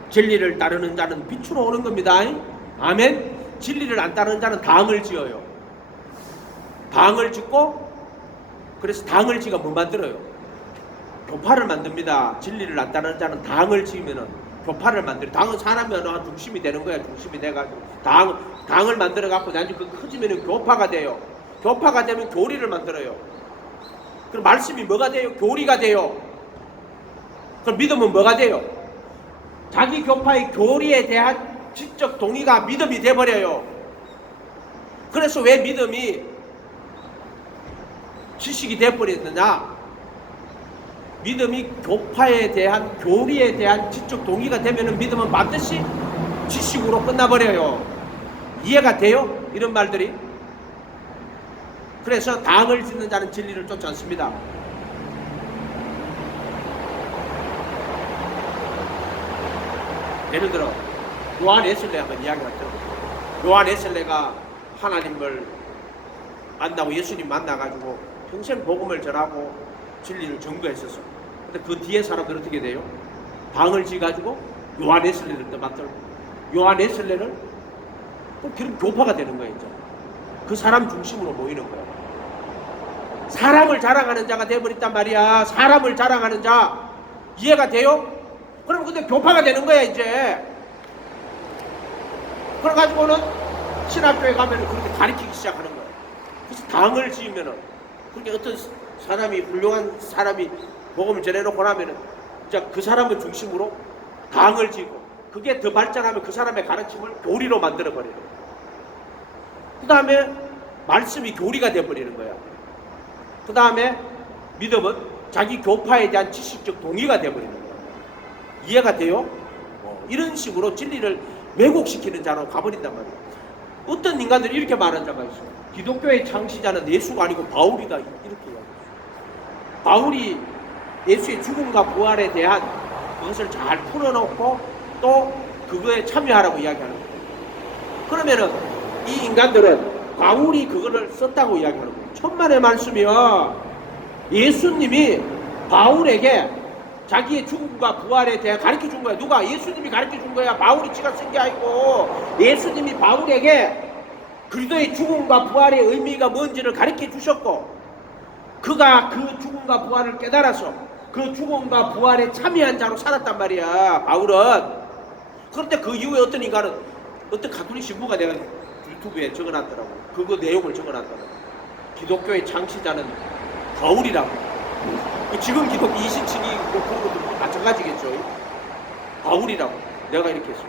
진리를 따르는 자는 빛으로 오는 겁니다. 아멘. 진리를 안 따르는 자는 당을 지어요. 당을 짓고 그래서 당을 지가 뭐 만들어요? 교파를 만듭니다. 진리를 안 따르는 자는 당을 지으면은 교파를 만들어요. 당은 사람이 한 중심이 되는 거야. 중심이 돼가지고 당을 만들어 갖고 나중에 그 커지면은 교파가 돼요. 교파가 되면 교리를 만들어요. 그럼 말씀이 뭐가 돼요? 교리가 돼요. 그럼 믿음은 뭐가 돼요? 자기 교파의 교리에 대한 지적 동의가 믿음이 돼버려요. 그래서 왜 믿음이 지식이 돼버렸느냐? 믿음이 교파에 대한 교리에 대한 지적 동의가 되면은 믿음은 반드시 지식으로 끝나버려요. 이해가 돼요? 이런 말들이. 그래서 당을 짓는 자는 진리를 쫓지 않습니다. 예를 들어 요한 웨슬레 한번 이야기하죠. 요한 웨슬레가 하나님을 만나고 예수님 만나가지고 평생 복음을 전하고 진리를 전거했었어. 근데 그 뒤에 사람들 어떻게 돼요? 당을 지가지고 요한 웨슬레를 떠받들고 요한 웨슬레를 또 그런 교파가 되는 거예요. 이제 그 사람 중심으로 모이는 거예요. 사람을 자랑하는 자가 되어버렸단 말이야. 사람을 자랑하는 자. 이해가 돼요? 그럼 근데 교파가 되는 거야 이제. 그래가지고는 신학교에 가면 그렇게 가르치기 시작하는 거야. 그래서 당을 지으면은 그렇게 어떤 사람이 훌륭한 사람이 복음을 전해놓고 나면은 이제 그 사람을 중심으로 당을 지고 그게 더 발전하면 그 사람의 가르침을 교리로 만들어 버려요. 그 다음에 말씀이 교리가 되어버리는 거야. 그 다음에 믿음은 자기 교파에 대한 지식적 동의가 되어버리는 거야. 이해가 돼요? 이런 식으로 진리를 왜곡시키는 자로 가버린단 말이에요. 어떤 인간들이 이렇게 말하는 자가 있어요. 기독교의 창시자는 예수가 아니고 바울이다. 이렇게 이야기해요. 바울이 예수의 죽음과 부활에 대한 그것을 잘 풀어놓고 또 그거에 참여하라고 이야기하는 거예요. 그러면은 이 인간들은 바울이 그거를 썼다고 이야기하는 거예요. 천만의 말씀이요. 예수님이 바울에게 자기의 죽음과 부활에 대해 가르쳐 준 거야. 누가? 예수님이 가르쳐 준 거야. 바울이 지가 쓴 게 아니고 예수님이 바울에게 그리스도의 죽음과 부활의 의미가 뭔지를 가르쳐 주셨고 그가 그 죽음과 부활을 깨달아서 그 죽음과 부활에 참여한 자로 살았단 말이야. 바울은. 그런데 그 이후에 어떤 인간은 어떤 가톨릭 신부가 내가 유튜브에 적어놨더라고. 그거 내용을 적어놨더라고. 기독교의 창시자는 바울이라고. 지금 기독교 이신칭이 뭐 그런 것도 마찬가지겠죠. 바울이라고 내가 이렇게 했어.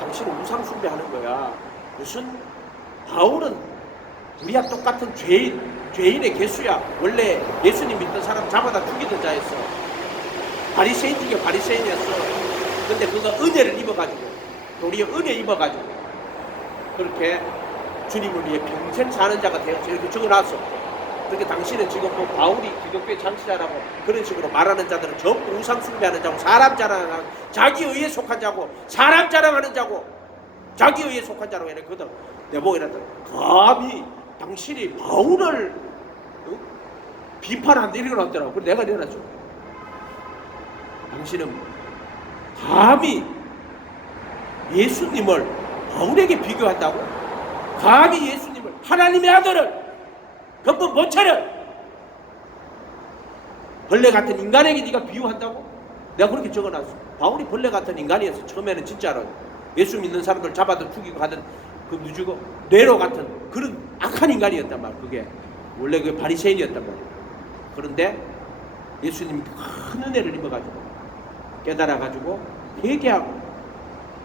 당신은 우상 숭배하는 거야. 무슨 바울은 우리와 똑같은 죄인의 개수야. 원래 예수님 믿던 사람 잡아다 죽이던 자였어. 바리새인 중에 바리새인이었어. 근데 그가 은혜를 입어가지고 도리어 은혜 입어가지고 그렇게 주님을 위해 평생 사는 자가 되어서 이렇게 적어놨어. 그러니까 당신은 지금 뭐 바울이 기독교의 창시자라고 그런 식으로 말하는 자들은 전부 우상 숭배하는 자고 사람 자랑하는 자기 의에 속한 자고 사람 자랑하는 자고 자기 의에 속한 자라고 해놨거든. 내보고 이랬다. 감히 당신이 바울을 비판한다 이러더라고. 그래서 내가 내놨죠. 당신은 감히 예수님을 바울에게 비교한다고? 감히 예수님을 하나님의 아들을 근본 본체를 벌레 같은 인간에게 네가 비유한다고? 내가 그렇게 적어놨어. 바울이 벌레 같은 인간이었어. 처음에는 진짜로 예수 믿는 사람들 잡아도 죽이고 하던 그 무지고 네로 같은 그런 악한 인간이었단 말이야. 그게 원래 그 바리새인이었단 말이야. 그런데 예수님이 큰 은혜를 입어가지고 깨달아가지고 회개하고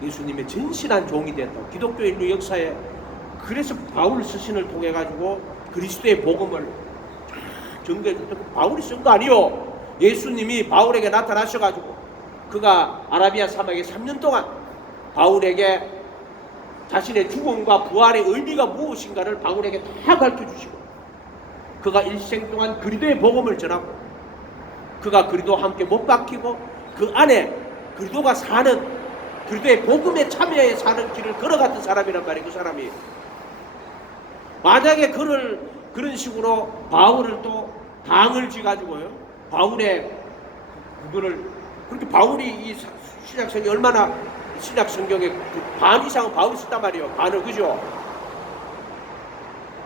예수님의 전신한 종이 됐다고. 기독교 인류 역사에 그래서 바울 서신을 통해 가지고 그리스도의 복음을 전개해줬던 바울이 쓴 거 아니요. 예수님이 바울에게 나타나셔가지고 그가 아라비아 사막에 3년 동안 바울에게 자신의 죽음과 부활의 의미가 무엇인가를 바울에게 다 가르쳐주시고 그가 일생 동안 그리스도의 복음을 전하고 그가 그리스도와 함께 못 박히고 그 안에 그리스도가 사는 그리스도의 복음에 참여해 사는 길을 걸어갔던 사람이란 말이에요. 그 사람이 만약에 그런 식으로 바울을 또 당을 지가지고요. 바울의 그거를 그렇게 바울이 이 신약성경이 얼마나 신약성경의 반 이상은 바울이 썼단 말이에요. 반을 그죠?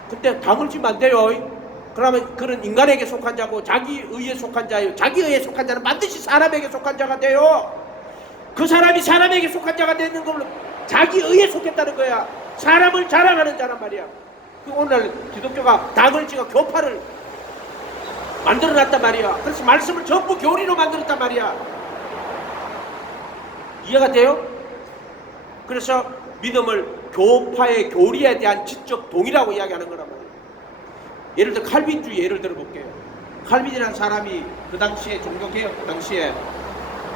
근데 당을 지면 안 돼요. 그러면 그런 인간에게 속한 자고 자기 의에 속한 자예요. 자기 의에 속한 자는 반드시 사람에게 속한 자가 돼요. 그 사람이 사람에게 속한 자가 되는 걸로 자기 의에 속했다는 거야. 사람을 자랑하는 자란 말이야. 오늘 기독교가 당을 지어 교파를 만들어놨단 말이야. 그래서 말씀을 전부 교리로 만들었단 말이야. 이해가 돼요? 그래서 믿음을 교파의 교리에 대한 지적 동의라고 이야기하는 거란 말이야. 예를 들어 칼빈주의 예를 들어볼게요. 칼빈이라는 사람이 그 당시에 종교개혁 그 당시에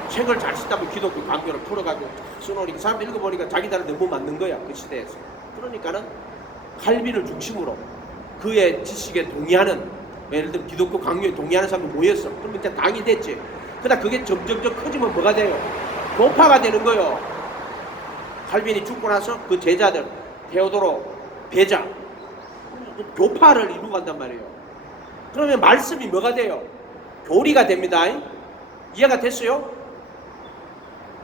책을 잘 쓰다고 기독교 강교를 풀어가지고 써놓으니까 사람들 읽어보니까 자기들한테 너무 맞는 거야. 그 시대에서. 그러니까는 칼빈을 중심으로 그의 지식에 동의하는 예를 들어 기독교 강요에 동의하는 사람이 모였어. 그럼 이제 당이 됐지. 그러다 그게 점점점 커지면 뭐가 돼요? 교파가 되는 거예요. 칼빈이 죽고 나서 그 제자들 테오도로 베자 교파를 이루고 간단 말이에요. 그러면 말씀이 뭐가 돼요? 교리가 됩니다. 이해가 됐어요?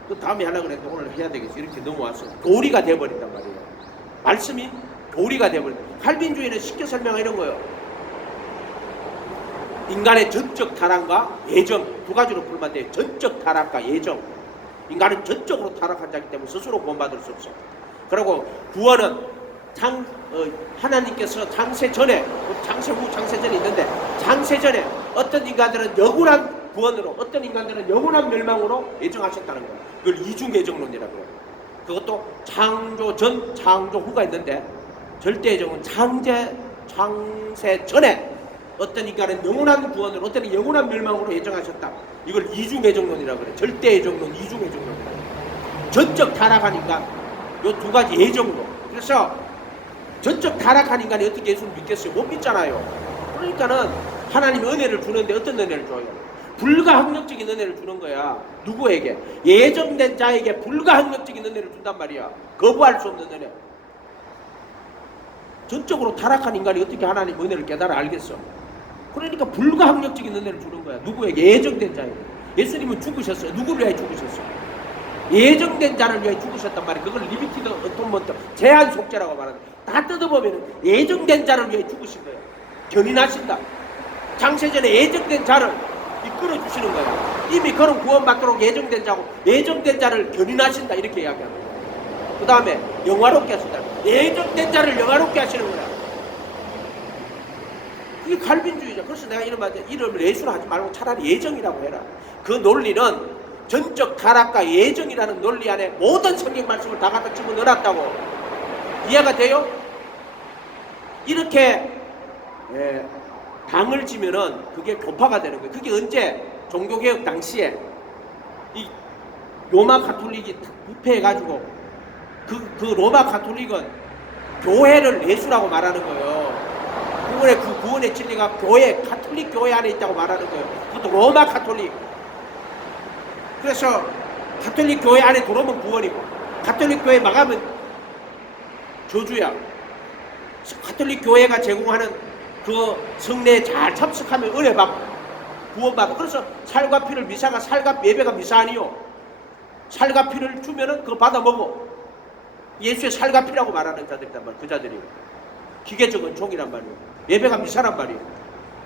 그 다음에 하나 그랬는데 오늘 해야 되겠어. 이렇게 넘어왔어. 교리가 돼버린단 말이에요. 말씀이 교리가 돼버린다. 칼빈주의는 쉽게 설명하 이런 거예요. 인간의 전적 타락과 예정 두 가지로 풀면 돼요. 전적 타락과 예정. 인간은 전적으로 타락한 자이기 때문에 스스로 구원받을 수 없어. 그리고 구원은 하나님께서 창세 전에, 창세 후, 창세 전에 있는데 창세 전에 어떤 인간들은 영원한 구원으로, 어떤 인간들은 영원한 멸망으로 예정하셨다는 거예요. 그걸 이중 예정론이라고 해요. 그것도 창조 전, 창조 후가 있는데 절대 예정은 창세 전에 어떤 인간은 영원한 구원으로, 어떤 영원한 멸망으로 예정하셨다. 이걸 이중 예정론이라고 그래요. 절대 예정론, 이중 예정론이라고 해요. 전적 타락한 인간, 요 두 가지 예정론. 그래서 전적 타락한 인간이 어떻게 예수를 믿겠어요? 못 믿잖아요. 그러니까는 하나님이 은혜를 주는데 어떤 은혜를 줘요? 불가항력적인 은혜를 주는 거야. 누구에게? 예정된 자에게 불가항력적인 은혜를 준단 말이야. 거부할 수 없는 은혜. 전적으로 타락한 인간이 어떻게 하나님 은혜를 깨달아 알겠어? 그러니까 불가항력적인 은혜를 주는 거야. 누구에게? 예정된 자에게. 예수님은 죽으셨어요. 누구를 위해 죽으셨어요? 예정된 자를 위해 죽으셨단 말이에요. 그걸 리미티드 어톤먼트, 제한 속죄라고 말하는 거예요. 다 뜯어보면 예정된 자를 위해 죽으신 거예요. 견인하신다. 창세전에 예정된 자를 이끌어 주시는 거야. 이미 그런 구원받도록 예정된 자고 예정된 자를 견인하신다 이렇게 이야기하는 거야. 그 다음에 영화롭게 하신다. 예정된 자를 영화롭게 하시는 거야. 그게 칼빈주의자. 그래서 내가 이름을 예수로 하지 말고 차라리 예정이라고 해라. 그 논리는 전적 타락과 예정이라는 논리 안에 모든 성경 말씀을 다 갖다 집어넣어놨다고. 이해가 돼요? 이렇게 당을 지면은 그게 교파가 되는 거예요. 그게 언제? 종교개혁 당시에 이 로마 가톨릭이 부패해가지고 그 로마 가톨릭은 교회를 예수라고 말하는 거예요. 구원의 진리가 교회, 가톨릭 교회 안에 있다고 말하는 거예요. 그것도 로마 가톨릭. 그래서 가톨릭 교회 안에 들어오면 구원이고, 가톨릭 교회 막으면 저주야. 가톨릭 교회가 제공하는 그 성례에 잘 참석하면 은혜 받고 구원받고. 그래서 살과 피를 미사가 예배가 미사 아니요. 살과 피를 주면은 그거 받아 먹어. 예수의 살과 피라고 말하는 자들이란 말이에요. 그 자들이 기계적인 종이란 말이에요. 예배가 미사란 말이에요.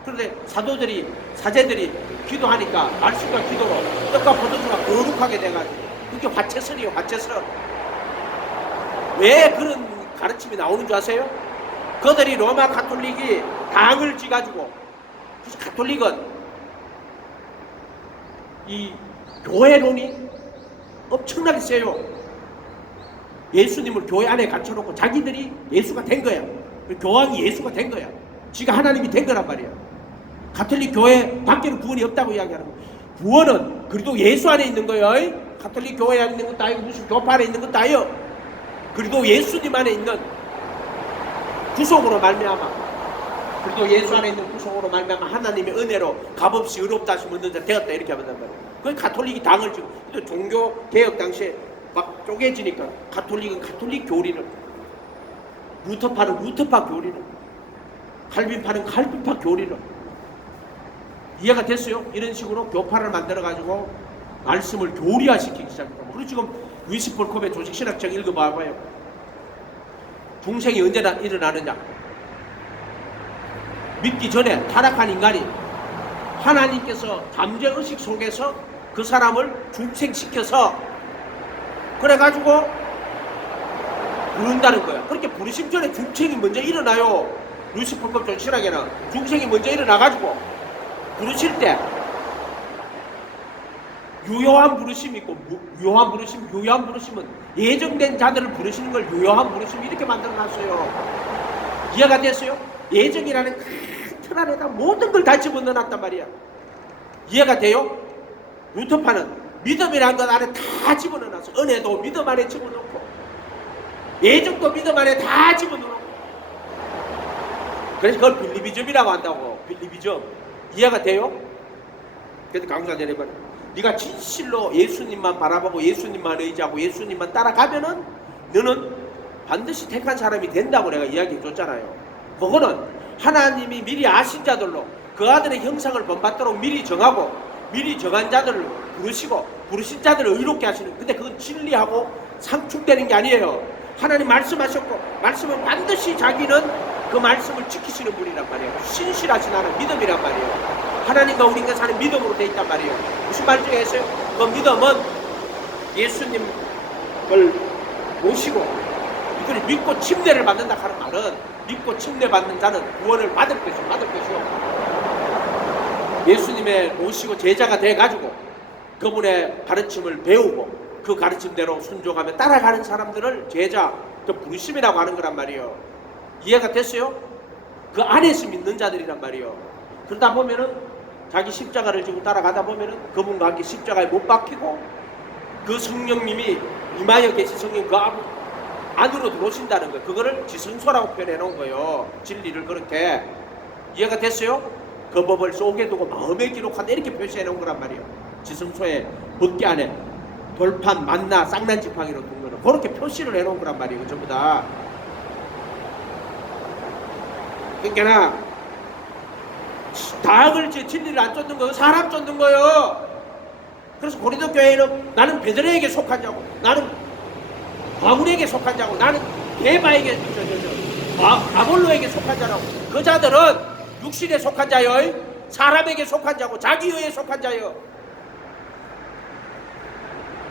그런데 사제들이 기도하니까 말씀과 기도로 떡과 포도주가 거룩하게 돼가지고 그게 화채설이에요. 화채설. 왜 그런 가르침이 나오는 줄 아세요? 그들이 로마 가톨릭이 당을 쥐가지고, 그래서 가톨릭은 이 교회론이 엄청나게 세요. 예수님을 교회 안에 갖춰놓고 자기들이 예수가 된 거야. 교황이 예수가 된 거야. 지가 하나님이 된 거란 말이야. 가톨릭 교회 밖에는 구원이 없다고 이야기하는 거야. 구원은 그래도 예수 안에 있는 거예요. 가톨릭 교회 안에 있는 것도 아니고 무슨 교파 안에 있는 것도 아니에요. 그래도 예수님 안에 있는 구속으로 말미암아, 그래도 예수 안에 있는 구속으로 말미암아 하나님의 은혜로 값없이 의롭다 하시면 얻는 자 되었다, 이렇게 하면 된단 말이에요. 그게 가톨릭이 당을 지고, 또 종교 개혁 당시에 막 쪼개지니까 가톨릭은 가톨릭 교리를, 루터파는 루터파 교리를, 칼빈파는 칼빈파 교리를. 이해가 됐어요? 이런 식으로 교파를 만들어가지고 말씀을 교리화시키기 시작했다. 그리고 지금 루이스 볼컵의 조직신학적 읽어봐봐요. 중생이 언제 일어나느냐? 믿기 전에 타락한 인간이 하나님께서 잠재의식 속에서 그 사람을 중생시켜서 그래가지고 부른다는 거야. 그렇게 부르심 전에 중생이 먼저 일어나요. 루이스 볼컵 조직신학에는 중생이 먼저 일어나가지고 부르실 때 유효한 부르심이 있고 유효한 부르심은 예정된 자들을 부르시는 걸 유효한 부르심 이렇게 만들어놨어요. 이해가 됐어요? 예정이라는 큰 틀 안에다 모든 걸 다 집어넣어놨단 말이야. 이해가 돼요? 루터파는 믿음이라는 것 안에 다 집어넣어놨어. 은혜도 믿음 안에 집어넣고 예정도 믿음 안에 다 집어넣고. 그래서 그걸 빌리비즘이라고 한다고. 빌리비즘. 이해가 돼요? 그래서 강사 내려버려. 네가 진실로 예수님만 바라보고 예수님만 의지하고 예수님만 따라가면은 너는 반드시 택한 사람이 된다고 내가 이야기해 줬잖아요. 그거는 하나님이 미리 아신 자들로 그 아들의 형상을 본받도록 미리 정하고 미리 정한 자들을 부르시고 부르신 자들을 의롭게 하시는. 근데 그건 진리하고 상충되는 게 아니에요. 하나님 말씀하셨고 말씀은 반드시 자기는 그 말씀을 지키시는 분이란 말이에요. 신실하신 하나님 믿음이란 말이에요. 하나님과 우리가 사는 믿음으로 되어 있단 말이에요. 무슨 말인지 아세요? 그 믿음은 예수님을 모시고 이걸 믿고 침례를 받는다 하는 말은 믿고 침례 받는 자는 구원을 받을 것이요. 예수님의 모시고 제자가 돼가지고 그분의 가르침을 배우고 그 가르침대로 순종하며 따라가는 사람들을 제자, 그 부르심이라고 하는 거란 말이에요. 이해가 됐어요? 그 안에서 믿는 자들이란 말이에요. 그러다 보면은 자기 십자가를 지고 따라가다 보면은 그분과 함께 십자가에 못 박히고 그 성령님이 임하여 계신 성령 그 안으로 들어오신다는 거예요. 그거를 지성소라고 표현해 놓은 거예요. 진리를 그렇게. 이해가 됐어요? 그 법을 속에 두고 마음에 기록한다 이렇게 표시해 놓은 거란 말이에요. 지성소의 법궤 안에 돌판, 만나, 쌍난지팡이로 둔 거는 그렇게 표시를 해 놓은 거란 말이에요. 전부 다. 그러니까 다학을 진리를 안 쫓는 거예요. 사람 쫓는 거예요. 그래서 고린도 교회는 나는 베드로에게 속한 자고 나는 바울에게 속한 자고 나는 게바에게 아볼로에게 속한 자라고. 그 자들은 육신에 속한 자요, 사람에게 속한 자고 자기의에 속한 자요.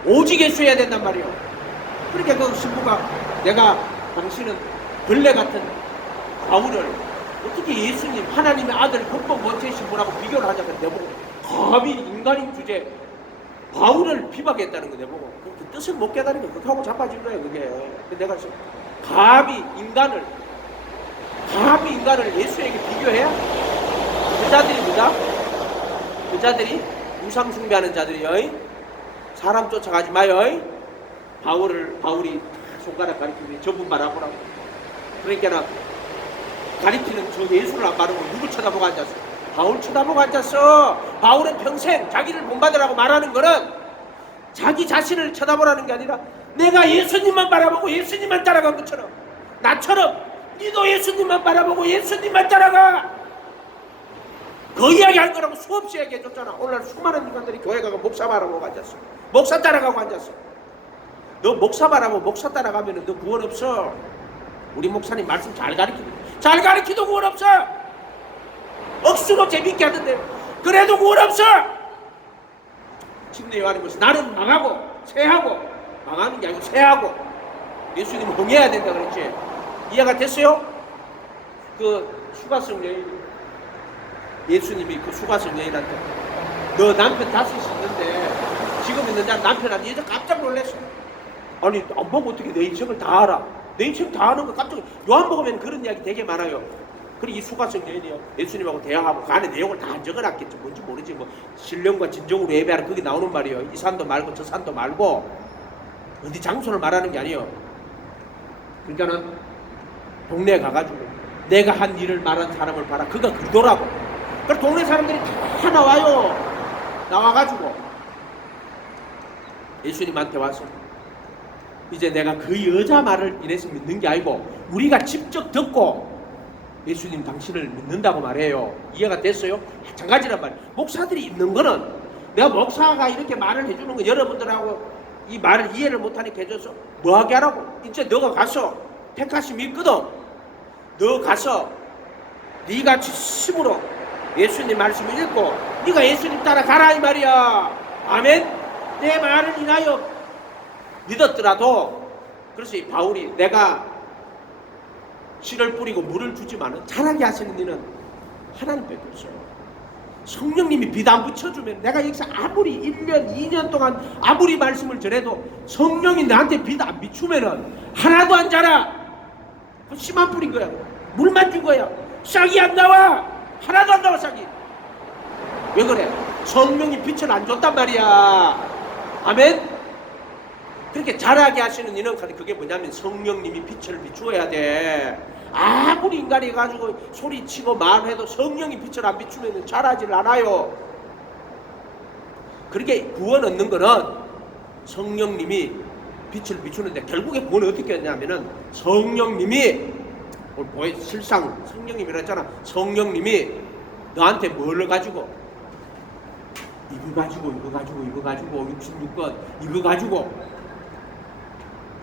오직 예수 해야 된단 말이에요. 그러니까 그 신부가 내가 당신은 벌레 같은 바울을 어떻게 예수님 하나님의 아들 근본 원체이신 분하고 비교를 하자면 내보고 감히 인간인 주제 바울을 비박했다는 거 내보고 그 뜻을 못 깨달으면 그렇게 하고 자빠진 거예요. 그게. 내가 감히 인간을 예수에게 비교해야 그 자들입니다. 그 자들이 우상 숭배하는 자들이요. 사람 쫓아가지 마요. 바울이 손가락 가리키면 저분 바라보라고. 그러니까 가리키는 저 예수를 안 바르고 누구 쳐다보고 앉았어? 바울 쳐다보고 앉았어. 바울은 평생 자기를 본받으라고 말하는 거는 자기 자신을 쳐다보라는 게 아니라 내가 예수님만 바라보고 예수님만 따라간 것처럼, 나처럼 니도 예수님만 바라보고 예수님만 따라가. 그 이야기 할 거라고 수없이 얘기해줬잖아. 오늘 수많은 인간들이 교회 가고 목사 바라보고 앉았어. 목사 따라가고 앉았어. 너 목사 바라보고 목사 따라가면 너 구원 없어. 우리 목사님 말씀 잘 가르치도 구원 없어. 억수로 재밌게 하던데 그래도 구원 없어. 지금 내가 하는 것은 나는 망하고 쇠하고, 망하는 게 아니고 쇠하고 예수님을 흥해야 된다 그랬지. 이해가 됐어요? 그 수가성 여인, 예수님이 그 수가성 여인한테 너 남편 다섯이 있는데 지금 있는 남편한테 여자 깜짝 놀랐어. 아니 안 보고 어떻게 내 인생을 다 알아? 내 인생 다 아는 거 깜짝. 요한복음에는 그런 이야기 되게 많아요. 그리고 이 수가성 여인이요, 예수님하고 대화하고 그 안에 내용을 다 적어놨겠죠. 뭔지 모르지. 뭐 신령과 진정으로 예배하라 그게 나오는 말이에요. 이 산도 말고 저 산도 말고 어디 장소를 말하는 게 아니에요. 그러니까는 동네에 가가지고 내가 한 일을 말한 사람을 봐라. 그가 그러더라고. 그래서 동네 사람들이 다 나와요. 나와가지고 예수님한테 와서 이제 내가 그 여자 말을 이래서 믿는 게 아니고 우리가 직접 듣고 예수님 당신을 믿는다고 말해요. 이해가 됐어요? 마찬가지란 말이에요. 목사들이 있는 거는 내가 목사가 이렇게 말을 해주는 거 여러분들하고 이 말을 이해를 못하니까 해줘서 뭐하게 하라고. 이제 너가 가서 택하심이 있거든. 너 가서 네가 진심으로 예수님 말씀을 읽고 네가 예수님 따라가라 이 말이야. 아멘. 내 말을 인하여 믿었더라도. 그래서 이 바울이 내가 씨를 뿌리고 물을 주지만은 자라게 하시는 이는 하나님밖에 없어요. 성령님이 빛 안 붙여주면 내가 여기서 아무리 1년 2년 동안 아무리 말씀을 전해도 성령이 나한테 빛 안 비추면은 하나도 안 자라. 씨만 뿌린 거야. 물만 준 거야. 싹이 안 나와. 하나도 안 나와 싹이. 왜 그래? 성령이 빛을 안 줬단 말이야. 아멘. 그렇게 자라게 하시는 이는 그게 뭐냐면 성령님이 빛을 비추어야 돼. 아무리 인간이 가지고 소리치고 말해도 성령이 빛을 안 비추면 자라질 않아요. 그렇게 구원 얻는 거는 성령님이 빛을 비추는데 결국에 구원은 어떻게 했냐면은 성령님이 실상 성령님이라 했잖아. 성령님이 너한테 뭘 가지고 이거 가지고 66권 이거 가지고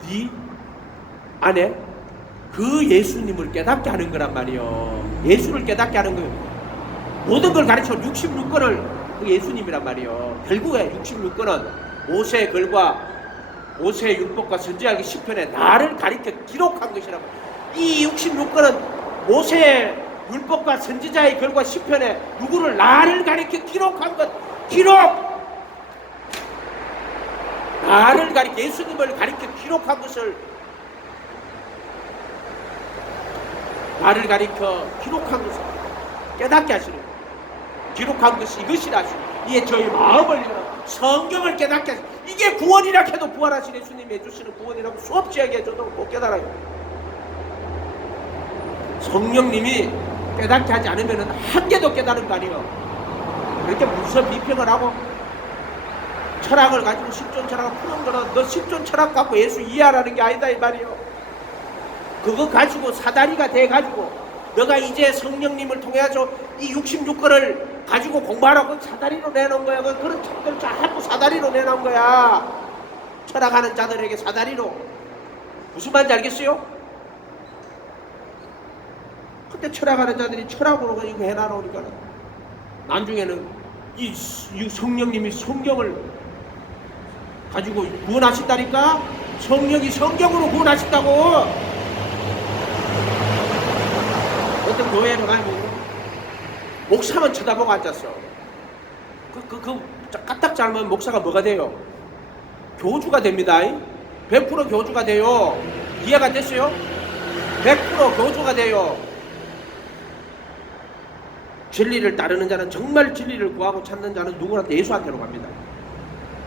네 안에 그 예수님을 깨닫게 하는 거란 말이요. 예수를 깨닫게 하는 거예요. 모든 걸 가르쳐 66권을 그 예수님이란 말이요. 결국에 66권은 모세의 글과 모세의 율법과 선지자의 시편에 나를 가리켜 기록한 것이라고. 이 66권은 모세의 율법과 선지자의 글과 시편에 누구를 나를 가리켜 기록한 것. 기록! 나를 가리켜 예수님을 가리켜 기록한 것을 나를 가리켜 기록한 것을 깨닫게 하시는 거예요. 기록한 것이 이것이라 하시는 이게 저희 마음을 성경을 깨닫게 하시는 이게 구원이라 해도 부활하신 예수님이 해주시는 구원이라고 수없이 얘기해줘도 못 깨달아요. 성령님이 깨닫게 하지 않으면 한 개도 깨달은 거 아니에요. 이렇게 무슨 비평을 하고 철학을 가지고 십존 철학을 푸는 거는 너 십존 철학 갖고 예수 이해하라는 게 아니다 이 말이에요. 그거 가지고 사다리가 돼가지고 너가 이제 성령님을 통해서 이 66권을 가지고 공부하라고 사다리로 내놓은 거야. 그런 책들 전부 사다리로 내놓은 거야. 철학하는 자들에게 사다리로. 무슨 말인지 알겠어요? 근데 철학하는 자들이 철학으로 이거 해놔놓으니까 나중에는 이 성령님이 성경을 가지고 구원하신다니까. 성령이 성경으로 구원하신다고. 어떤 교회를 가면 목사만 쳐다보고 앉았어. 까딱 잘못 목사가 뭐가 돼요? 교주가 됩니다. 100% 교주가 돼요. 이해가 됐어요? 100% 교주가 돼요. 진리를 따르는 자는 정말 진리를 구하고 찾는 자는 누구나 예수한테로 갑니다.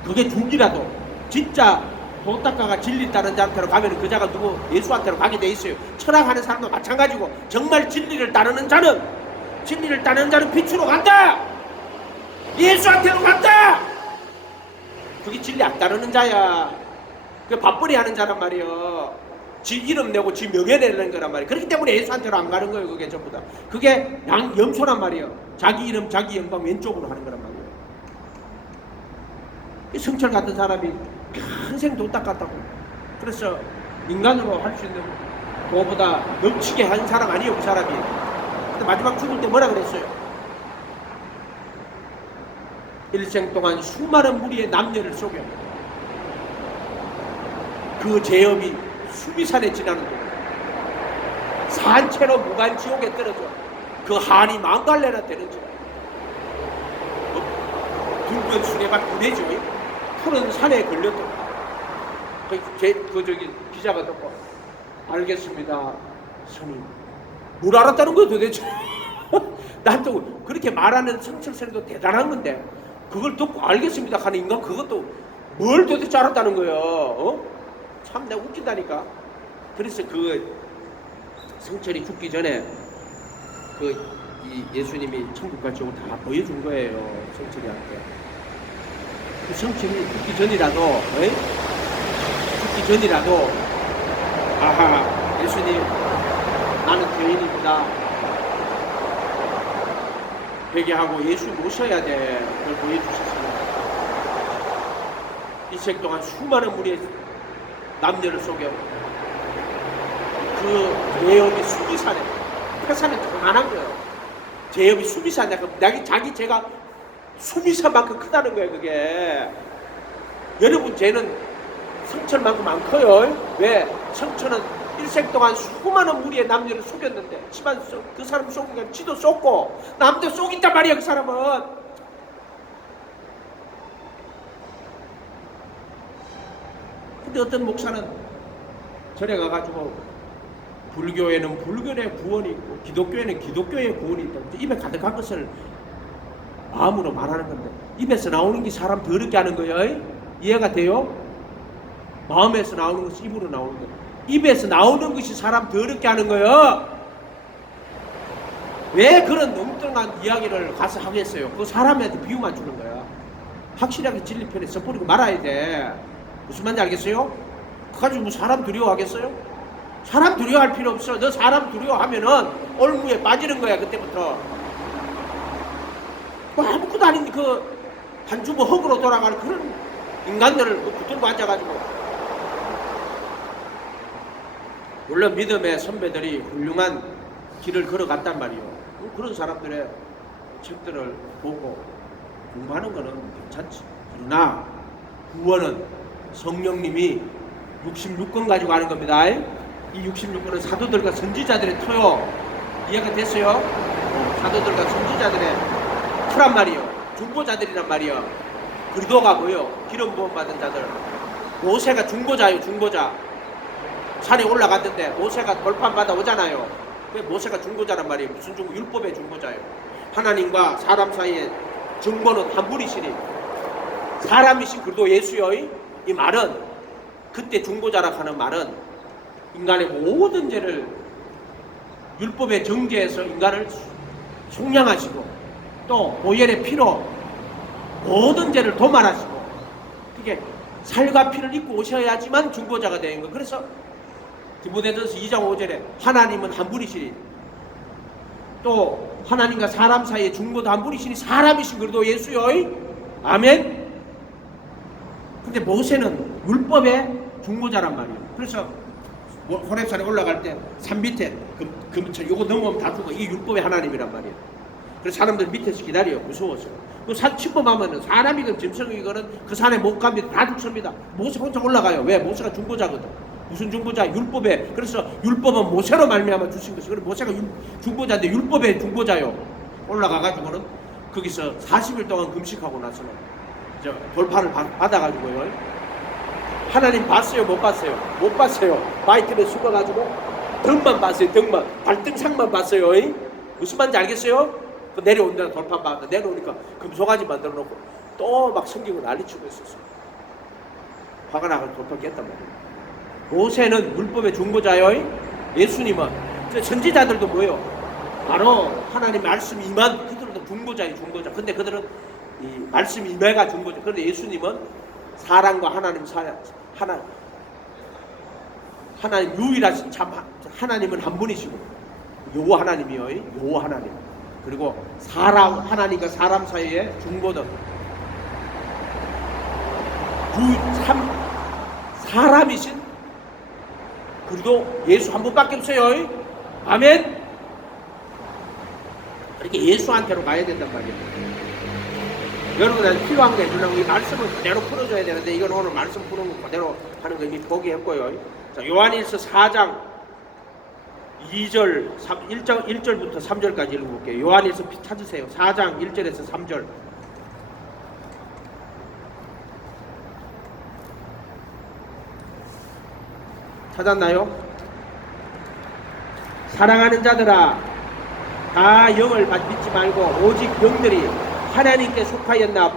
그게 죽이라도 진짜 돈 닦아가 진리 따른 자한테로 가면 그 자가 누구 예수한테로 가게 돼 있어요. 철학하는 사람도 마찬가지고 정말 진리를 따르는 자는 빛으로 간다. 예수한테로 간다. 그게 진리 안 따르는 자야. 그 밥벌이 하는 자란 말이에요. 지 이름 내고 지 명예 내는 거란 말이에요. 그렇기 때문에 예수한테로 안 가는 거예요. 그게 전부 다. 그게 염소란 말이에요. 자기 이름 자기 영광 왼쪽으로 하는 거란 말이에요. 성철 같은 사람이 평생 돈 닦았다고. 그래서 인간으로 할 수 있는 그거보다 넘치게 한 사람 아니에요. 그 사람이. 근데 마지막 죽을 때 뭐라 그랬어요? 일생 동안 수많은 무리의 남녀를 속여 그 죄업이 수비산에 지나는 동안 산채로 무간지옥에 떨어져 그 한이 망갈래나 되는지 붉은 수레가 보내죠. 푸른 산에 걸렸다. 저기 기자가 듣고 알겠습니다 스님. 뭘 알았다는 거야 도대체. 나도 그렇게 말하는 성철스님도 대단한 건데 그걸 듣고 알겠습니다 하는 인간 그것도 뭘 도대체 알았다는 거예요. 참 내가 웃긴다니까. 그래서 그 성철이 죽기 전에 이 예수님이 천국과 지옥을 다 보여준 거예요. 성철이한테. 그 성철이 죽기 전이라도 아하 예수님 나는 죄인입니다. 회개하고 예수 모셔야 돼. 그걸 보여주셨습니다. 일생 동안 수많은 무리의 남녀를 속여 그 죄업이 수비산에 폐산에 강한 거예요. 죄업이 수비산에 자기 죄가 수비산만큼 크다는 거예요. 그게 여러분 죄는 성철만큼 안 커요. 왜? 성철은 일생 동안 수많은 무리의 남녀를 속였는데 집안 그 사람 속이니까 지도 쏟고 남도 속인단 말이야. 그 사람은. 근데 어떤 목사는 절에 가가지고 불교에는 불교의 구원이 있고 기독교에는 기독교의 구원이 있다고 입에 가득한 것을 마음으로 말하는 건데 입에서 나오는 게 사람 더럽게 하는 거예요. 이해가 돼요? 마음에서 나오는 것이 입으로 나오는 거예요. 입에서 나오는 것이 사람 더럽게 하는 거예요. 왜 그런 엉뚱한 이야기를 가서 하겠어요? 그 사람한테 비유만 주는 거야. 확실하게 진리편에 써버리고 말아야 돼. 무슨 말인지 알겠어요? 그 가지고 뭐 사람 두려워하겠어요? 사람 두려워할 필요 없어. 너 사람 두려워하면은 올무에 빠지는 거야. 그때부터. 뭐 아무것도 아닌 그 한주부 흙으로 돌아가는 그런 인간들을 붙들고 앉아가지고. 물론 믿음의 선배들이 훌륭한 길을 걸어갔단 말이에요. 그런 사람들의 책들을 보고 공부하는 거는 괜찮지. 그러나 구원은 성령님이 66권 가지고 하는 겁니다. 이 66권은 사도들과 선지자들의 토요. 이해가 됐어요? 사도들과 선지자들의 토란 말이에요. 중보자들이란 말이에요. 그리도가 뭐예요? 기름 부음 받은 자들. 모세가 중보자예요. 중보자. 산에 올라갔는데 모세가 돌판 받아 오잖아요. 그 모세가 중보자란 말이에요. 무슨 중보? 율법의 중보자예요. 하나님과 사람 사이에 정보는 한 분이시니 사람이신 그리도 예수여. 이 말은 그때 중보자라 하는 말은 인간의 모든 죄를 율법의 정죄에서 인간을 속량하시고 또 보혈의 피로 모든 죄를 도말하시고 그게 살과 피를 입고 오셔야지만 중보자가 되는 거. 그래서 디모데전서 2장 5절에 하나님은 한 분이시니 또 하나님과 사람 사이에 중보도 한 분이시니 사람이신 그리도 예수여. 아멘. 근데 모세는 율법의 중보자란 말이에요. 그래서 호렙산에 올라갈 때 산 밑에 금처 요거 넘으면 다 죽어. 이게 율법의 하나님이란 말이에요. 그래서 사람들 밑에서 기다려요. 무서워서. 그 산 침범하면은 사람이건 짐승이건 그 산에 못 갑니다. 다 죽습니다. 모세 혼자 올라가요. 왜? 모세가 중보자거든. 무슨 중보자? 율법에. 그래서 율법은 모세로 말미암아 주신 것이. 그래서 모세가 중보자인데 율법의 중보자요. 올라가가지고는 거기서 40일 동안 금식하고 나서는 돌판을 받아가지고요. 하나님 봤어요? 못 봤어요? 못 봤어요. 마이트에 숨어가지고 등만 봤어요. 등만. 발등상만 봤어요. 무슨 말인지 알겠어요? 그 내려온다. 돌판 받아. 내려오니까 금송아지 만들어 놓고 또 막 섬기고 난리치고 있었어요. 화가 나서 돌팔 깼단 말이에요. 모세는 율법의 중보자요. 예수님은 선지자들도 뭐요? 바로 하나님 말씀이 임한 그들도 중보자예요. 중보자. 근데 그들은 이 말씀이 임해가 중보자. 그런데 예수님은 사람과 하나님 하나님 유일하신 참 하나님은 한 분이시고 요 하나님이요. 요 하나님. 그리고 하나님과 사람 사이의 중보자. 참 사람이신 그리고 예수 한 분밖에 없어요. 아멘. 이렇게 예수한테로 가야 된단 말이에요. 여러분들 필요한 거 해주려고 이 말씀을 그대로 풀어줘야 되는데 이건 오늘 말씀 푸는 거 그대로 하는 거 이미 포기했고요. 자, 요한일서 4장 2절 1절부터 3절까지 읽어볼게요. 요한일서 찾으세요. 4장 1절에서 3절. 찾았나요? 사랑하는 자들아, 다 영을 믿지 말고 오직 영들이 하나님께 속하였나